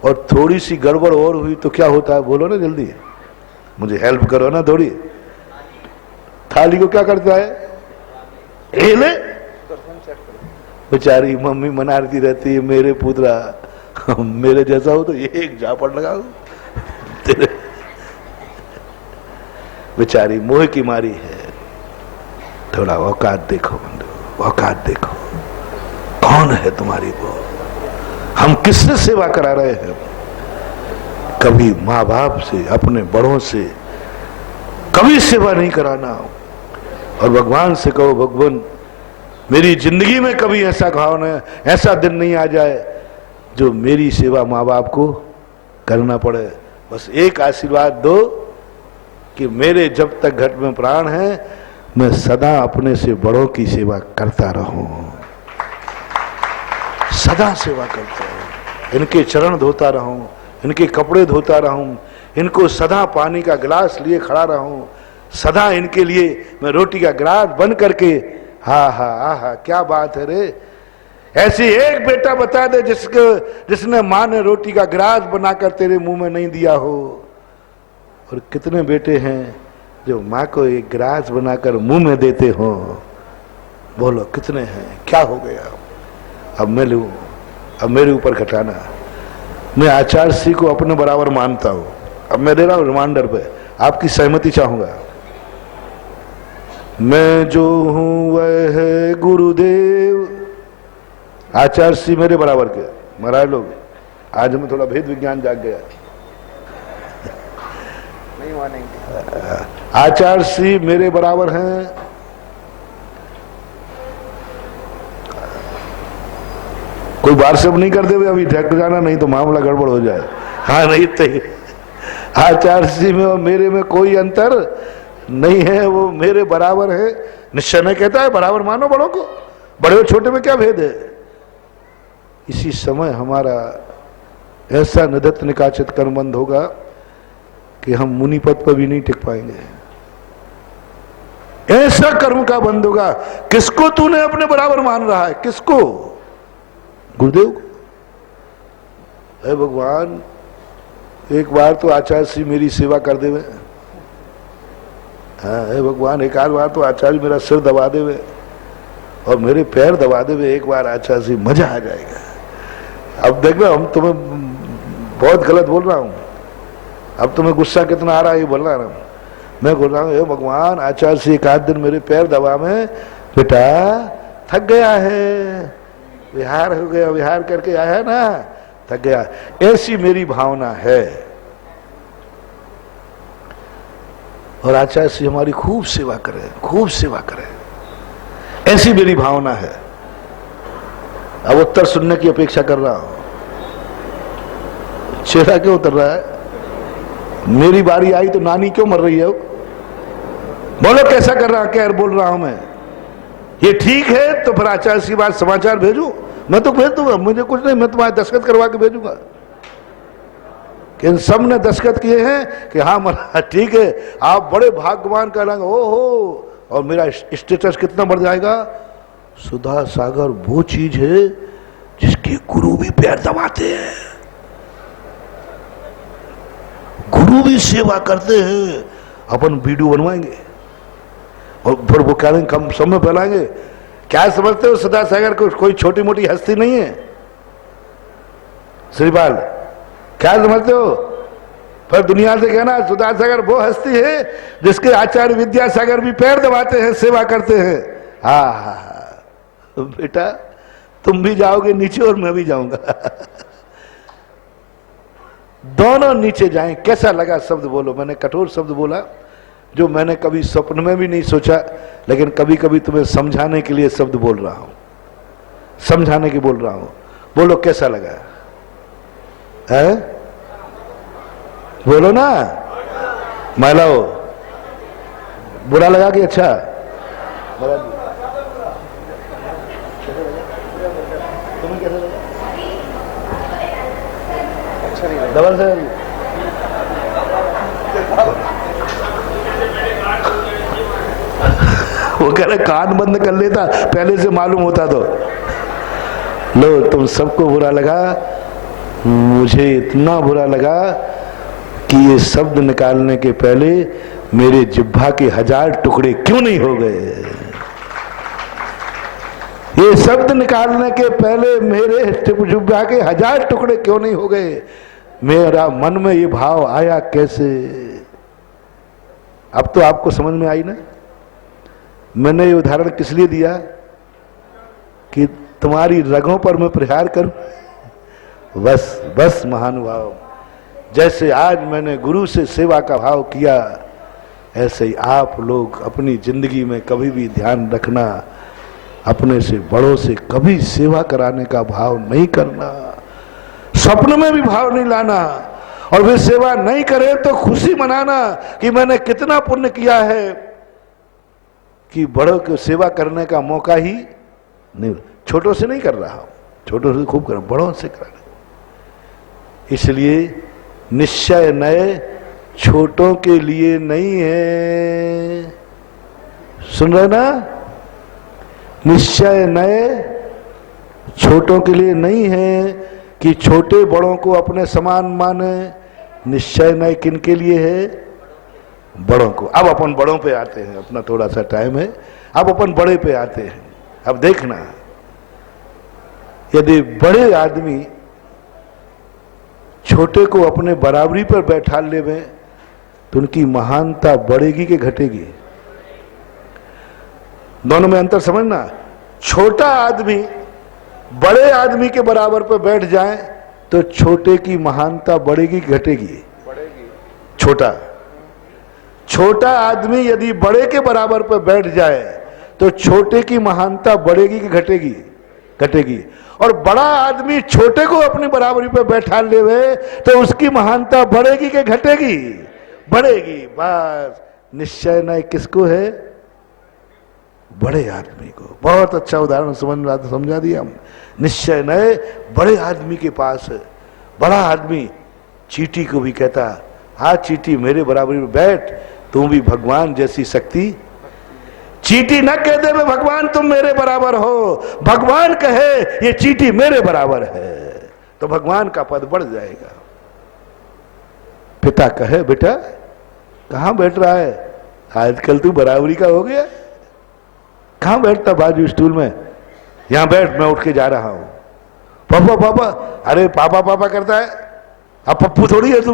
और थोड़ी सी गड़बड़ और हुई तो क्या होता है, बोलो ना जल्दी, मुझे हेल्प करो ना थोड़ी। थाली को क्या करता है, ये ले। बेचारी मम्मी मनाती रहती है, मेरे पुत्रा मेरे जैसा हो तो ये एक झापड़ लगाओ तेरे। बेचारी मोह की मारी है। थोड़ा औकात देखो बंधु, औकात देखो, कौन है तुम्हारी वो, हम किससे सेवा करा रहे हैं? कभी माँ बाप से, अपने बड़ों से कभी सेवा नहीं कराना। और भगवान से कहो भगवान मेरी जिंदगी में कभी ऐसा भाव न, ऐसा दिन नहीं आ जाए जो मेरी सेवा माँ बाप को करना पड़े। बस एक आशीर्वाद दो कि मेरे जब तक घट में प्राण है मैं सदा अपने से बड़ों की सेवा करता रहूं, सदा सेवा करता रहूं, इनके चरण धोता रहूं, इनके कपड़े धोता रहूं, इनको सदा पानी का गिलास लिए खड़ा रहूं, सदा इनके लिए मैं रोटी का गिलास बन करके, हा हा हा क्या बात है रे। ऐसी एक बेटा बता दे जिसने माँ ने रोटी का गिलास बनाकर तेरे मुंह में नहीं दिया हो। और कितने बेटे हैं जो माँ को एक गिलास बनाकर मुंह में देते हो, बोलो कितने हैं? क्या हो गया? अब मैं लूं, अब मेरे ऊपर घटाना। मैं आचार्य श्री को अपने बराबर मानता हूं, अब मैं दे रहा हूं रिमाइंडर पे, आपकी सहमति चाहूंगा। मैं जो हूं वह है गुरुदेव, आचार्य श्री मेरे बराबर के। महाराज लोग आज हमें थोड़ा भेद विज्ञान जाग गया, नहीं मानेंगे। आचार्य श्री मेरे बराबर हैं, कोई बारसब नहीं करते हुए अभी ठहक जाना, नहीं तो मामला गड़बड़ हो जाए। हाँ नहीं तो आचार्य श्री में और मेरे में कोई अंतर नहीं है, वो मेरे बराबर है। निश्चय ने कहता है बराबर मानो बड़ों को, बड़े और छोटे में क्या भेद है। इसी समय हमारा ऐसा निधत्त निकाचित कर्मबंध होगा कि हम मुनि पद पर भी नहीं टिक पाएंगे। ऐसा कर्म का बंध होगा। किसको तूने अपने बराबर मान रहा है? किसको? गुरुदेव को। हे भगवान एक बार तो आचार्य श्री मेरी सेवा कर देवे। हाँ हे भगवान एक आध बार तो आचार्य मेरा सिर दबा देवे और मेरे पैर दबा देवे एक बार आचार्य श्री, मजा आ जाएगा। अब देख लो हम तुम्हें बहुत गलत बोल रहा हूं, अब तुम्हें गुस्सा कितना आ रहा है ये बोल रहा हूं। मैं बोल रहा हूँ हे भगवान आचार्य श्री एक आध दिन मेरे पैर दबा में, बेटा थक गया है, विहार हो गया, विहार करके आया ना, थक गया। ऐसी मेरी भावना है। और आचार्य श्री हमारी खूब सेवा करे, खूब सेवा करे, ऐसी मेरी भावना है। अब उत्तर सुनने की अपेक्षा कर रहा हूं। चेहरा क्यों उतर रहा है? मेरी बारी आई तो नानी क्यों मर रही है? बोलो कैसा कर रहा, क्या बोल रहा हूं मैं? ये ठीक है तो फिर आचार्य की बात समाचार भेजो, मैं तो भेज दूंगा, मुझे कुछ नहीं, मैं तुम्हारे दस्तखत करवा के भेजूंगा। कि इन सब ने दस्तखत किए हैं कि हाँ मरा, ठीक है, आप बड़े भाग्यवान कहलाएंगे। ओ हो, और मेरा स्टेटस कितना बढ़ जाएगा। सुधा सागर वो चीज है जिसके गुरु भी पैर दबाते हैं, गुरु भी सेवा करते हैं। अपन वीडियो बनवाएंगे और फिर वो कह रहे कम समय फैलाएंगे। क्या समझते हो सुधा सागर को कोई छोटी मोटी हस्ती नहीं है? श्रीपाल क्या समझते हो? फिर दुनिया से कहना सुधा सागर वो हस्ती है जिसके आचार्य विद्यासागर भी पैर दबाते हैं, सेवा करते हैं। हाँ बेटा तुम भी जाओगे नीचे और मैं भी जाऊंगा। दोनों नीचे जाएं। कैसा लगा शब्द बोलो? मैंने कठोर शब्द बोला जो मैंने कभी स्वप्न में भी नहीं सोचा, लेकिन कभी कभी तुम्हें समझाने के लिए शब्द बोल रहा हूं, समझाने के बोल रहा हूं। बोलो कैसा लगा है? बोलो ना महिलाओं, बुरा लगा कि अच्छा? तुम्हें कैसा लगा? अच्छा नहीं लगा? डबल से वो कह रहे कान बंद कर लेता पहले से मालूम होता तो। लो तुम सबको बुरा लगा, मुझे इतना बुरा लगा कि ये शब्द निकालने के पहले मेरे जिह्वा के 1000 टुकड़े क्यों नहीं हो गए? ये शब्द निकालने के पहले मेरे जिह्वा के 1000 टुकड़े क्यों नहीं हो गए? मेरा मन में ये भाव आया कैसे? अब तो आपको समझ में आई ना? मैंने ये उदाहरण किस लिए दिया कि तुम्हारी रगों पर मैं प्रहार करूं। बस बस महानुभाव, जैसे आज मैंने गुरु से सेवा का भाव किया, ऐसे ही आप लोग अपनी जिंदगी में कभी भी ध्यान रखना, अपने से बड़ों से कभी सेवा कराने का भाव नहीं करना, स्वप्न में भी भाव नहीं लाना। और वे सेवा नहीं करे तो खुशी मनाना कि मैंने कितना पुण्य किया है कि बड़ों की सेवा करने का मौका ही नहीं। छोटों से नहीं कर रहा हूं, छोटों से खूब कर रहा हूं, बड़ों से कर रहा हूं। इसलिए निश्चय नए छोटों के लिए नहीं है। सुन रहे ना? निश्चय नए छोटों के लिए नहीं है कि छोटे बड़ों को अपने समान माने। निश्चय नए किन के लिए है? बड़ों को। अब अपन बड़ों पे आते हैं, अपना थोड़ा सा टाइम है, अब अपन बड़े पे आते हैं। अब देखना, यदि बड़े आदमी छोटे को अपने बराबरी पर बैठा लेवे तो उनकी महानता बढ़ेगी कि घटेगी? दोनों में अंतर समझना। छोटा आदमी बड़े आदमी के बराबर पर बैठ जाए तो छोटे की महानता बढ़ेगी कि घटेगी? बढ़ेगी। छोटा आदमी यदि बड़े के बराबर पर बैठ जाए तो छोटे की महानता बढ़ेगी कि घटेगी? घटेगी। और बड़ा आदमी छोटे को अपनी बराबरी पर बैठा लेवे तो उसकी महानता बढ़ेगी कि घटेगी? बढ़ेगी। बस निश्चय नय किसको है? बड़े आदमी को। बहुत अच्छा उदाहरण समझा दिया हम। निश्चय नय बड़े आदमी के पास है। बड़ा आदमी चींटी को भी कहता, हाँ चींटी मेरे बराबरी में बैठ, तुम भी भगवान जैसी शक्ति। चींटी न कह दे भगवान तुम मेरे बराबर हो, भगवान कहे ये चींटी मेरे बराबर है, तो भगवान का पद बढ़ जाएगा। पिता कहे बेटा कहां बैठ रहा है, आजकल तू बराबरी का हो गया, कहां बैठता बाजू स्टूल में, यहां बैठ, मैं उठ के जा रहा हूं। पापा पापा, अरे पापा पापा करता है, अब पप्पू थोड़ी है तू।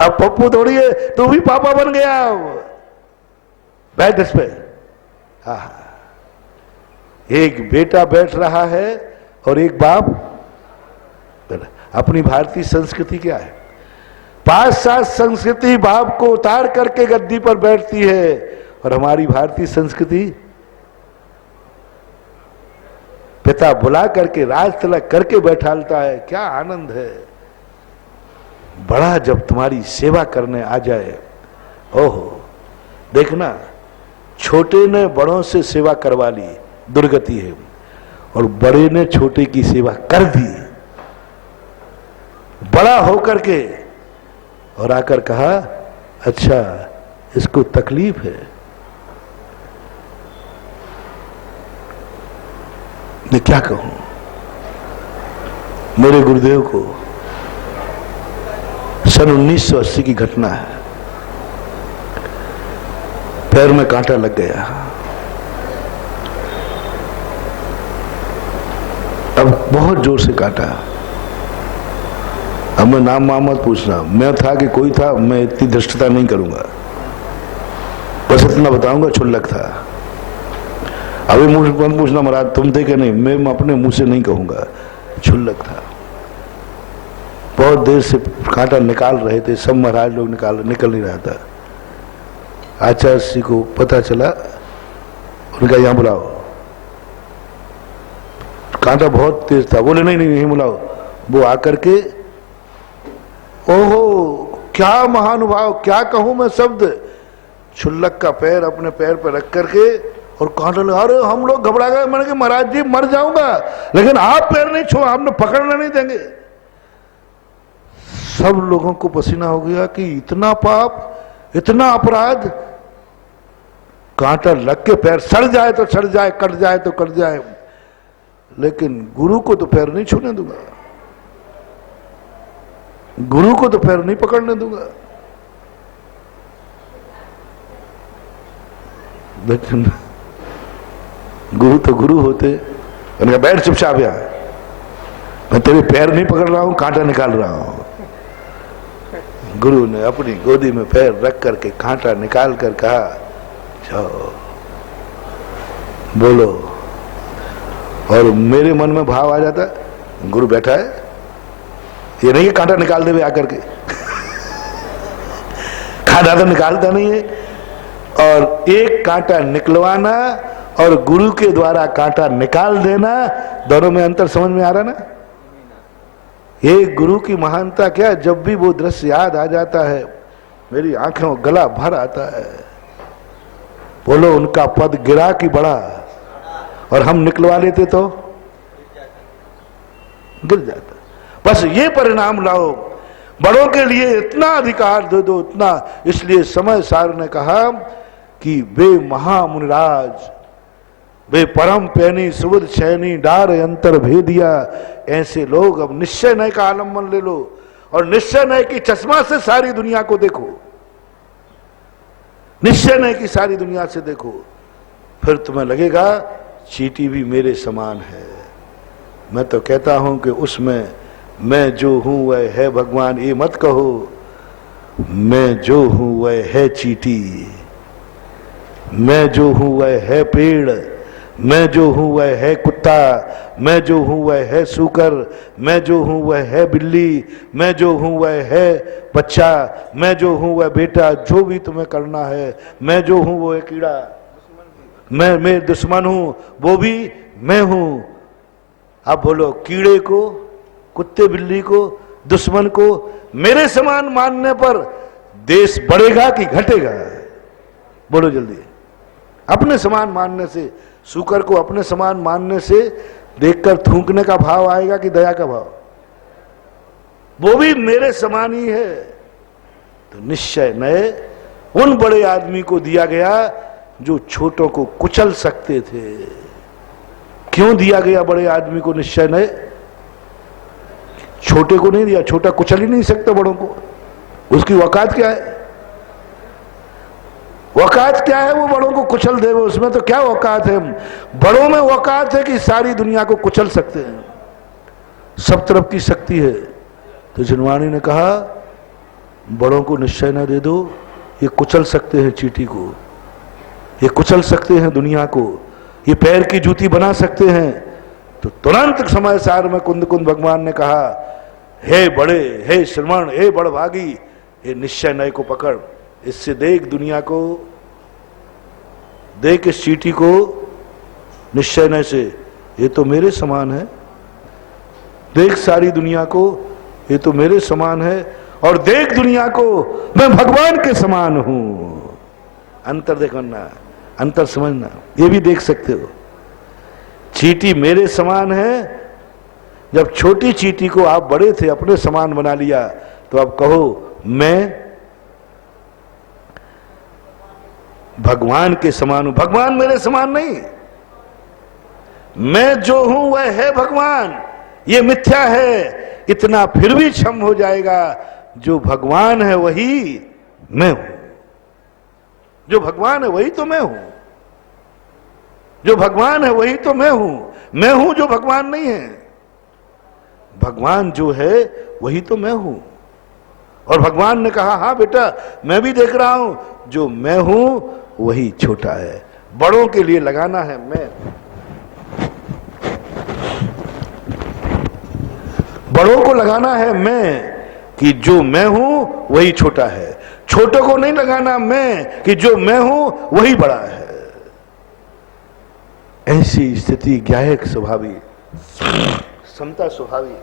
अब पप्पू थोड़ी है, तू भी पापा बन गया, बैठ इस पे। एक बेटा बैठ रहा है और एक बाप। अपनी भारतीय संस्कृति क्या है? 5-7 संस्कृति बाप को उतार करके गद्दी पर बैठती है, और हमारी भारतीय संस्कृति पिता बुला करके राज तिलक करके बैठालता है। क्या आनंद है। बड़ा जब तुम्हारी सेवा करने आ जाए, ओहो, देखना छोटे ने बड़ों से सेवा करवा ली, दुर्गति है, और बड़े ने छोटे की सेवा कर दी, बड़ा होकर के, और आकर कहा अच्छा इसको तकलीफ है। मैं क्या कहूं, मेरे गुरुदेव को सन 1980 की घटना है, पैर में कांटा लग गया। अब बहुत जोर से काटा। अब मैं नाम मत पूछना, मैं था कि कोई था, मैं इतनी धृष्टता नहीं करूंगा, बस इतना बताऊंगा क्षुल्लक था। अभी मुझ मत पूछना महाराज तुम थे कि नहीं, मैं अपने मुंह से नहीं कहूंगा, क्षुल्लक था। बहुत देर से कांटा निकाल रहे थे, सब महाराज लोग निकल नहीं रहा था। आचार्य श्री को पता चला, उनका यहां बुलाओ। कांटा बहुत तेज था, बोले नहीं नहीं नहीं बुलाओ। वो आकर के, ओहो क्या महानुभाव, क्या कहूं मैं शब्द। क्षुल्लक का पैर अपने पैर पर रख करके और कांटा लगा। अरे हम लोग घबरा गए, मैंने कहा महाराज जी मर जाऊंगा, लेकिन आप पैर नहीं छो, आपने पकड़ना नहीं देंगे। सब लोगों को पसीना हो गया कि इतना पाप, इतना अपराध, कांटा लग के पैर सड़ जाए तो सड़ जाए, कट जाए तो कट जाए, लेकिन गुरु को तो पैर नहीं छूने दूंगा, गुरु को तो पैर नहीं पकड़ने दूंगा। लेकिन गुरु तो गुरु होते। मैंने कहा बैठ चुपचाप यहां, मैं तेरे पैर नहीं पकड़ रहा हूं, कांटा निकाल रहा हूं। गुरु ने अपनी गोदी में पैर रख करके कांटा निकाल कर कहा जाओ बोलो। और मेरे मन में भाव आ जाता, गुरु बैठा है, ये नहीं है कांटा निकाल दे आकर के कांटा तो निकालता नहीं है। और एक कांटा निकलवाना और गुरु के द्वारा कांटा निकाल देना, दोनों में अंतर समझ में आ रहा ना। ये गुरु की महानता क्या, जब भी वो दृश्य याद आ जाता है मेरी आंखों गला भर आता है। बोलो उनका पद गिरा कि बढ़ा, और हम निकलवा लेते तो गिर जाता। बस ये परिणाम लाओ, बड़ों के लिए इतना अधिकार दे दो, इतना। इसलिए समय सार ने कहा कि वे महामुनिराज, वे परम पैनी सुबुद शैनी डार अंतर भेदिया, ऐसे लोग अब निश्चय नय का आलम्बन ले लो और निश्चय नय की चश्मा से सारी दुनिया को देखो, निश्चय नय की सारी दुनिया से देखो, फिर तुम्हें लगेगा चींटी भी मेरे समान है। मैं तो कहता हूं कि उसमें मैं जो हूं वह है भगवान, ये मत कहो मैं जो हूं वह है चींटी, मैं जो हूं वह है पेड़, मैं जो हूं वह है कुत्ता, मैं जो हूं वह है सूकर, मैं जो हूं वह है बिल्ली, मैं जो हूं वह है बच्चा, मैं जो हूं वह बेटा, जो भी तुम्हें करना है, मैं जो हूं वो है कीड़ा, मैं दुश्मन हूं वो भी मैं हूं। अब बोलो कीड़े को, कुत्ते बिल्ली को, दुश्मन को मेरे समान मानने पर देश बढ़ेगा कि घटेगा? बोलो जल्दी। अपने समान मानने से, सूकर को अपने समान मानने से देखकर थूकने का भाव आएगा कि दया का भाव? वो भी मेरे समान ही है। तो निश्चय नए उन बड़े आदमी को दिया गया जो छोटों को कुचल सकते थे। क्यों दिया गया बड़े आदमी को निश्चय नए? छोटे को नहीं दिया, छोटा कुचल ही नहीं सकता बड़ों को। उसकी औकात क्या है? औकात क्या है वो बड़ों को कुचल दे? उसमें तो क्या औकात है? बड़ों में औकात है कि सारी दुनिया को कुचल सकते हैं, सब तरफ की शक्ति है। तो जिनवाणी ने कहा बड़ों को निश्चय न दे दो, ये कुचल सकते हैं चींटी को, ये कुचल सकते हैं दुनिया को, ये पैर की जूती बना सकते हैं। तो तुरंत समय सार में कुंद कुंद भगवान ने कहा हे बड़े, हे श्रमण, हे बड़भागी, हे निश्चय नय को पकड़, इससे देख दुनिया को, देख इस चींटी को निश्चय नय से, ये तो मेरे समान है। देख सारी दुनिया को, ये तो मेरे समान है। और देख दुनिया को, मैं भगवान के समान हूं। अंतर देखो ना, अंतर समझना, ये भी देख सकते हो। चींटी मेरे समान है, जब छोटी चींटी को आप बड़े थे अपने समान बना लिया, तो आप कहो मैं भगवान के समान हूं। भगवान मेरे समान नहीं, मैं जो हूं वह है भगवान, ये मिथ्या है, इतना फिर भी क्षम हो जाएगा। जो भगवान है वही मैं हूं, जो भगवान है वही तो मैं हूं, जो भगवान है वही तो मैं हूं जो भगवान नहीं है। भगवान जो है वही तो मैं हूं। और भगवान ने कहा हाँ बेटा मैं भी देख रहा हूं, जो मैं हूं वही छोटा है। बड़ों के लिए लगाना है मैं, बड़ों को लगाना है मैं, कि जो मैं हूं वही छोटा है। छोटों को नहीं लगाना मैं, कि जो मैं हूं वही बड़ा है। ऐसी स्थिति ज्ञायक स्वभावी, समता स्वभावी।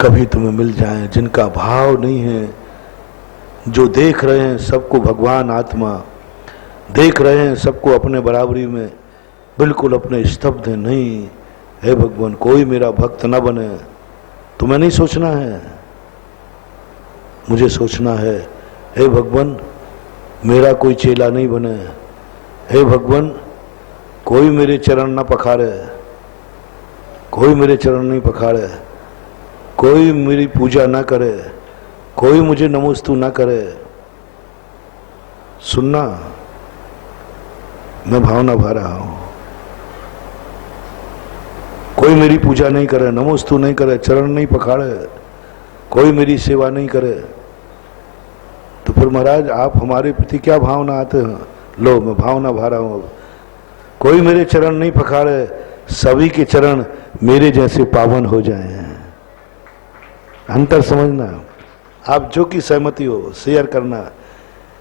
कभी तुम्हें मिल जाए जिनका भाव नहीं है, जो देख रहे हैं सबको भगवान आत्मा, देख रहे हैं सबको अपने बराबरी में, बिल्कुल अपने स्तब्ध नहीं। हे भगवान कोई मेरा भक्त न बने। तुम्हें नहीं सोचना है, मुझे सोचना है। हे भगवान मेरा कोई चेला नहीं बने। हे भगवान कोई मेरे चरण न पखारे, कोई मेरे चरण नहीं पखारे, कोई मेरी पूजा ना करे, कोई मुझे नमोस्तु ना करे। सुनना, मैं भावना भा रहा हूं। कोई मेरी पूजा नहीं करे, नमोस्तु नहीं करे, चरण नहीं पखाड़े, कोई मेरी सेवा नहीं करे, तो फिर महाराज आप हमारे प्रति क्या भावना आते हैं? लो मैं भावना भा रहा हूं। कोई मेरे चरण नहीं पखाड़े, सभी के चरण मेरे जैसे पावन हो जाएं। अंतर समझना, आप जो की सहमति हो शेयर करना।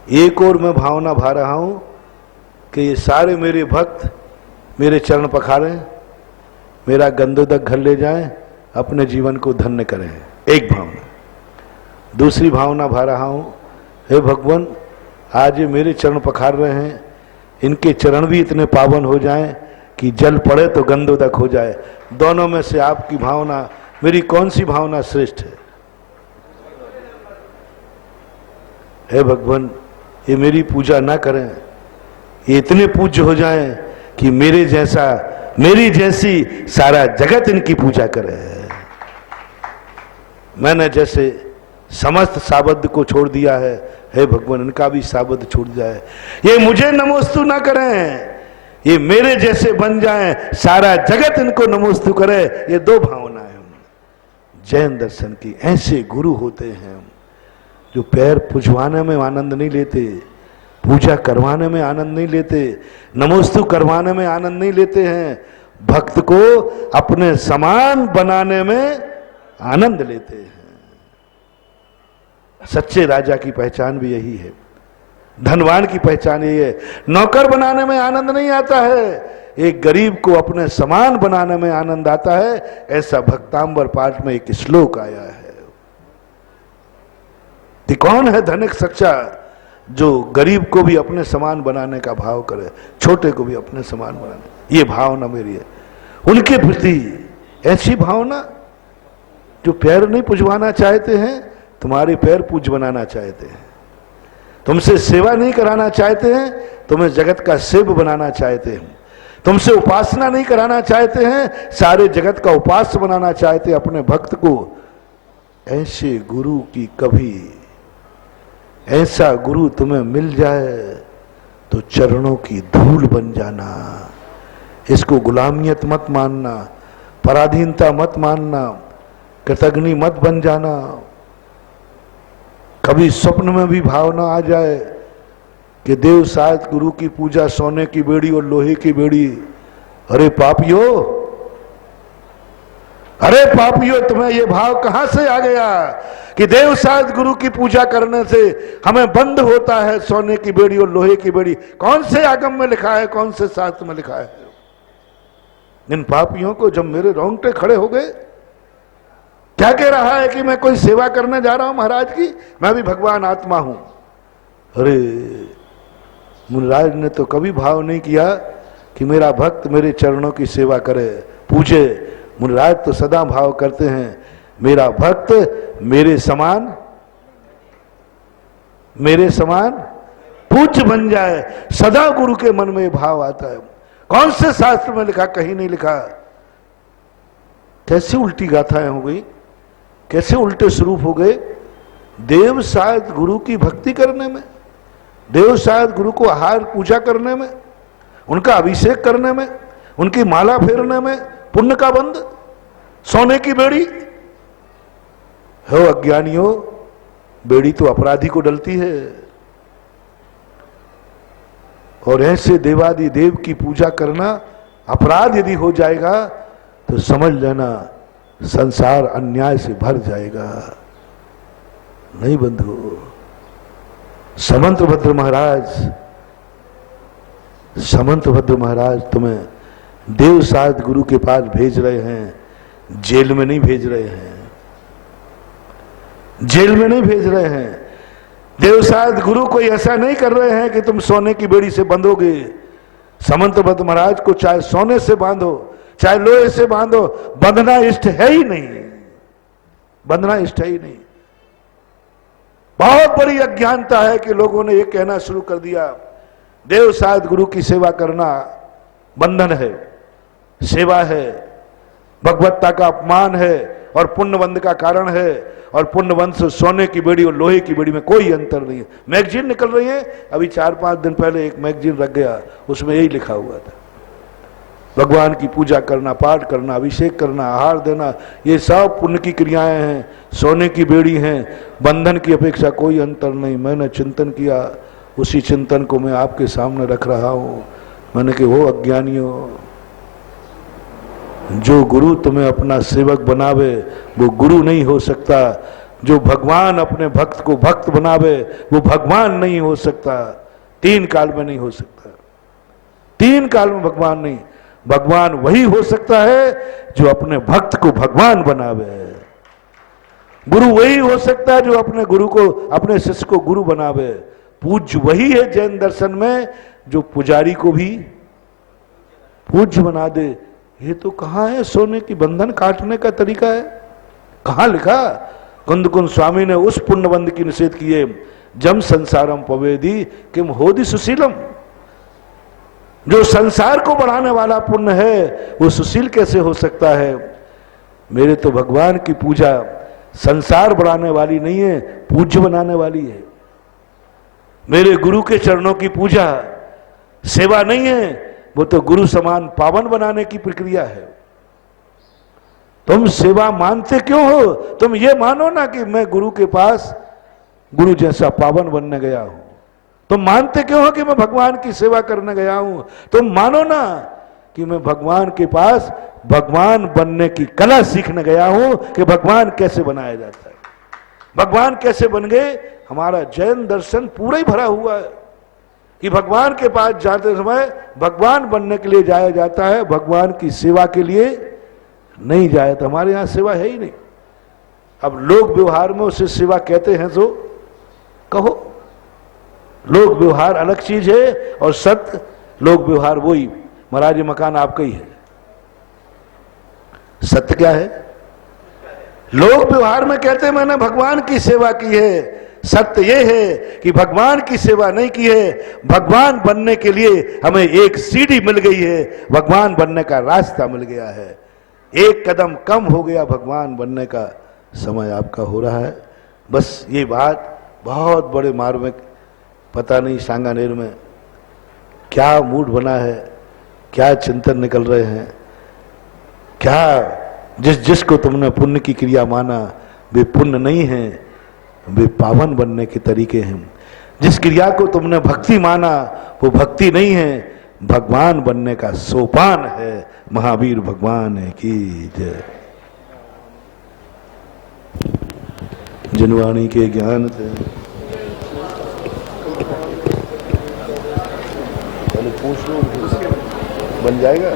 एक और मैं भावना भा रहा हूं कि ये सारे मेरे भक्त मेरे चरण पखारें, मेरा गंदोदक घर ले जाएं, अपने जीवन को धन्य करें। एक भावना। दूसरी भावना भा रहा हूं, हे भगवान आज ये मेरे चरण पखार रहे हैं, इनके चरण भी इतने पावन हो जाएं कि जल पड़े तो गंदोदक हो जाए। दोनों में से आपकी भावना, मेरी कौन सी भावना श्रेष्ठ है? हे भगवान ये मेरी पूजा ना करें, ये इतने पूज्य हो जाएं कि मेरे जैसा, मेरी जैसी सारा जगत इनकी पूजा करे। मैंने जैसे समस्त साबद्ध को छोड़ दिया है, हे भगवान इनका भी साबद्ध छूट जाए। ये मुझे नमोस्तु ना करें, ये मेरे जैसे बन जाएं, सारा जगत इनको नमोस्तु करे। ये दो भावनाएं जैन दर्शन की। ऐसे गुरु होते हैं जो पैर पुछवाने में आनंद नहीं लेते, पूजा करवाने में आनंद नहीं लेते, नमोस्तु करवाने में आनंद नहीं लेते हैं, भक्त को अपने समान बनाने में आनंद लेते हैं। सच्चे राजा की पहचान भी यही है, धनवान की पहचान यही है। नौकर बनाने में आनंद नहीं आता है, एक गरीब को अपने समान बनाने में आनंद आता है। ऐसा भक्तांबर पाठ में एक श्लोक आया है। तो कौन है धनिक सच्चा, जो गरीब को भी अपने समान बनाने का भाव करे, छोटे को भी अपने समान बनाने। ये भावना मेरी है उनके प्रति। ऐसी भावना जो पैर नहीं पुजवाना चाहते हैं, तुम्हारे पैर पूज बनाना चाहते हैं, तुमसे सेवा नहीं कराना चाहते हैं, तुम्हें जगत का सेव बनाना चाहते हैं, तुमसे उपासना नहीं कराना चाहते हैं, सारे जगत का उपास्य बनाना चाहते हैं अपने भक्त को। ऐसे गुरु की कभी, ऐसा गुरु तुम्हें मिल जाए तो चरणों की धूल बन जाना। इसको गुलामियत मत मानना, पराधीनता मत मानना, कृतज्ञ मत बन जाना। कभी स्वप्न में भी भावना आ जाए कि देव शायद गुरु की पूजा सोने की बेड़ी और लोहे की बेड़ी, अरे पापियो, अरे पापियो तुम्हें ये भाव कहां से आ गया कि देव शायद गुरु की पूजा करने से हमें बंद होता है सोने की बेड़ी और लोहे की बेड़ी? कौन से आगम में लिखा है, कौन से शास्त्र में लिखा है? इन पापियों को जब मेरे रोंगटे खड़े हो गए, क्या कह रहा है कि मैं कोई सेवा करने जा रहा हूं महाराज की, मैं भी भगवान आत्मा हूं। अरे मुनिराज ने तो कभी भाव नहीं किया कि मेरा भक्त मेरे चरणों की सेवा करे, पूजे। मुनिराज तो सदा भाव करते हैं मेरा भक्त मेरे समान पूज्य बन जाए। सदा गुरु के मन में भाव आता है। कौन से शास्त्र में लिखा? कहीं नहीं लिखा। कैसे उल्टी गाथाएं हो गई, कैसे उल्टे स्वरूप हो गए। देव शायद गुरु की भक्ति करने में, देव शायद गुरु को आहार पूजा करने में, उनका अभिषेक करने में, उनकी माला फेरने में पुण्य का बंद, सोने की बेड़ी। हो अज्ञानियों, बेड़ी तो अपराधी को डलती है। और ऐसे देवादि देव की पूजा करना अपराध यदि हो जाएगा तो समझ लेना संसार अन्याय से भर जाएगा। नहीं बंधु, समंतभद्र महाराज तुम्हें देव साध गुरु के पास भेज रहे हैं, जेल में नहीं भेज रहे हैं, जेल में नहीं भेज रहे हैं। देवसाद गुरु कोई ऐसा नहीं कर रहे हैं कि तुम सोने की बेड़ी से बंधोगे। समंतभद्र महाराज को चाहे सोने से बांधो चाहे लोहे से बांधो, बंधना इष्ट है ही नहीं, बंधना इष्ट है ही नहीं। बहुत बड़ी अज्ञानता है कि लोगों ने यह कहना शुरू कर दिया देवसाद गुरु की सेवा करना बंधन है, सेवा है, भगवत्ता का अपमान है और पुण्यबंध का कारण है। और पुण्यबंध से सोने की बेड़ी और लोहे की बेड़ी में कोई अंतर नहीं है। मैगजीन निकल रही है, अभी 4-5 दिन पहले एक मैगजीन रख गया, उसमें यही लिखा हुआ था भगवान की पूजा करना, पाठ करना, अभिषेक करना, आहार देना, ये सब पुण्य की क्रियाएं हैं, सोने की बेड़ी हैं, बंधन की अपेक्षा कोई अंतर नहीं। मैंने चिंतन किया, उसी चिंतन को मैं आपके सामने रख रहा हूं। मैंने कि वो अज्ञानियों, जो गुरु तुम्हें अपना सेवक बनावे वो गुरु नहीं हो सकता, जो भगवान अपने भक्त को भक्त बनावे वो भगवान नहीं हो सकता। 3 काल में नहीं हो सकता, 3 काल में भगवान नहीं। भगवान वही हो सकता है जो अपने भक्त को भगवान बनावे। गुरु वही हो सकता है जो अपने गुरु को, अपने शिष्य को गुरु बनावे। पूज्य वही है जैन दर्शन में जो पुजारी को भी पूज्य बना दे। ये तो कहाँ है सोने की बंधन काटने का तरीका है? कहाँ लिखा? कुंद कुंद स्वामी ने उस पुण्यबंध की निषेध किए, जम संसारम पवेदी किम होदि सुशीलम। जो संसार को बढ़ाने वाला पुण्य है वो सुशील कैसे हो सकता है? मेरे तो भगवान की पूजा संसार बढ़ाने वाली नहीं है, पूज्य बनाने वाली है। मेरे गुरु के चरणों की पूजा सेवा नहीं है, वो तो गुरु समान पावन बनाने की प्रक्रिया है। तुम सेवा मानते क्यों हो? तुम ये मानो ना कि मैं गुरु के पास गुरु जैसा पावन बनने गया हूं। तुम मानते क्यों हो कि मैं भगवान की सेवा करने गया हूं? तुम मानो ना कि मैं भगवान के पास भगवान बनने की कला सीखने गया हूं कि भगवान कैसे बनाया जाता है, भगवान कैसे बन गए। हमारा जैन दर्शन पूरा ही भरा हुआ है कि भगवान के पास जाते समय भगवान बनने के लिए जाया जाता है, भगवान की सेवा के लिए नहीं जाया। तो हमारे यहां सेवा है ही नहीं। अब लोक व्यवहार में उसे सेवा कहते हैं तो कहो, लोक व्यवहार अलग चीज है और सत्य लोक व्यवहार वही। महाराज मकान आपका ही है, सत्य क्या है? लोक व्यवहार में कहते हैं मैंने भगवान की सेवा की है। सत्य यह है कि भगवान की सेवा नहीं की है, भगवान बनने के लिए हमें एक सीढ़ी मिल गई है, भगवान बनने का रास्ता मिल गया है। एक कदम कम हो गया, भगवान बनने का समय आपका हो रहा है। बस ये बात बहुत बड़े मार्ग में, पता नहीं सांगानेर में क्या मूड बना है, क्या चिंतन निकल रहे हैं, क्या जिसको तुमने पुण्य की क्रिया माना वे पुण्य नहीं है, वे पावन बनने के तरीके हैं। जिस क्रिया को तुमने भक्ति माना वो भक्ति नहीं है, भगवान बनने का सोपान है। महावीर भगवान की जय। जिनवाणी के ज्ञान से पूछ लो, बन जाएगा।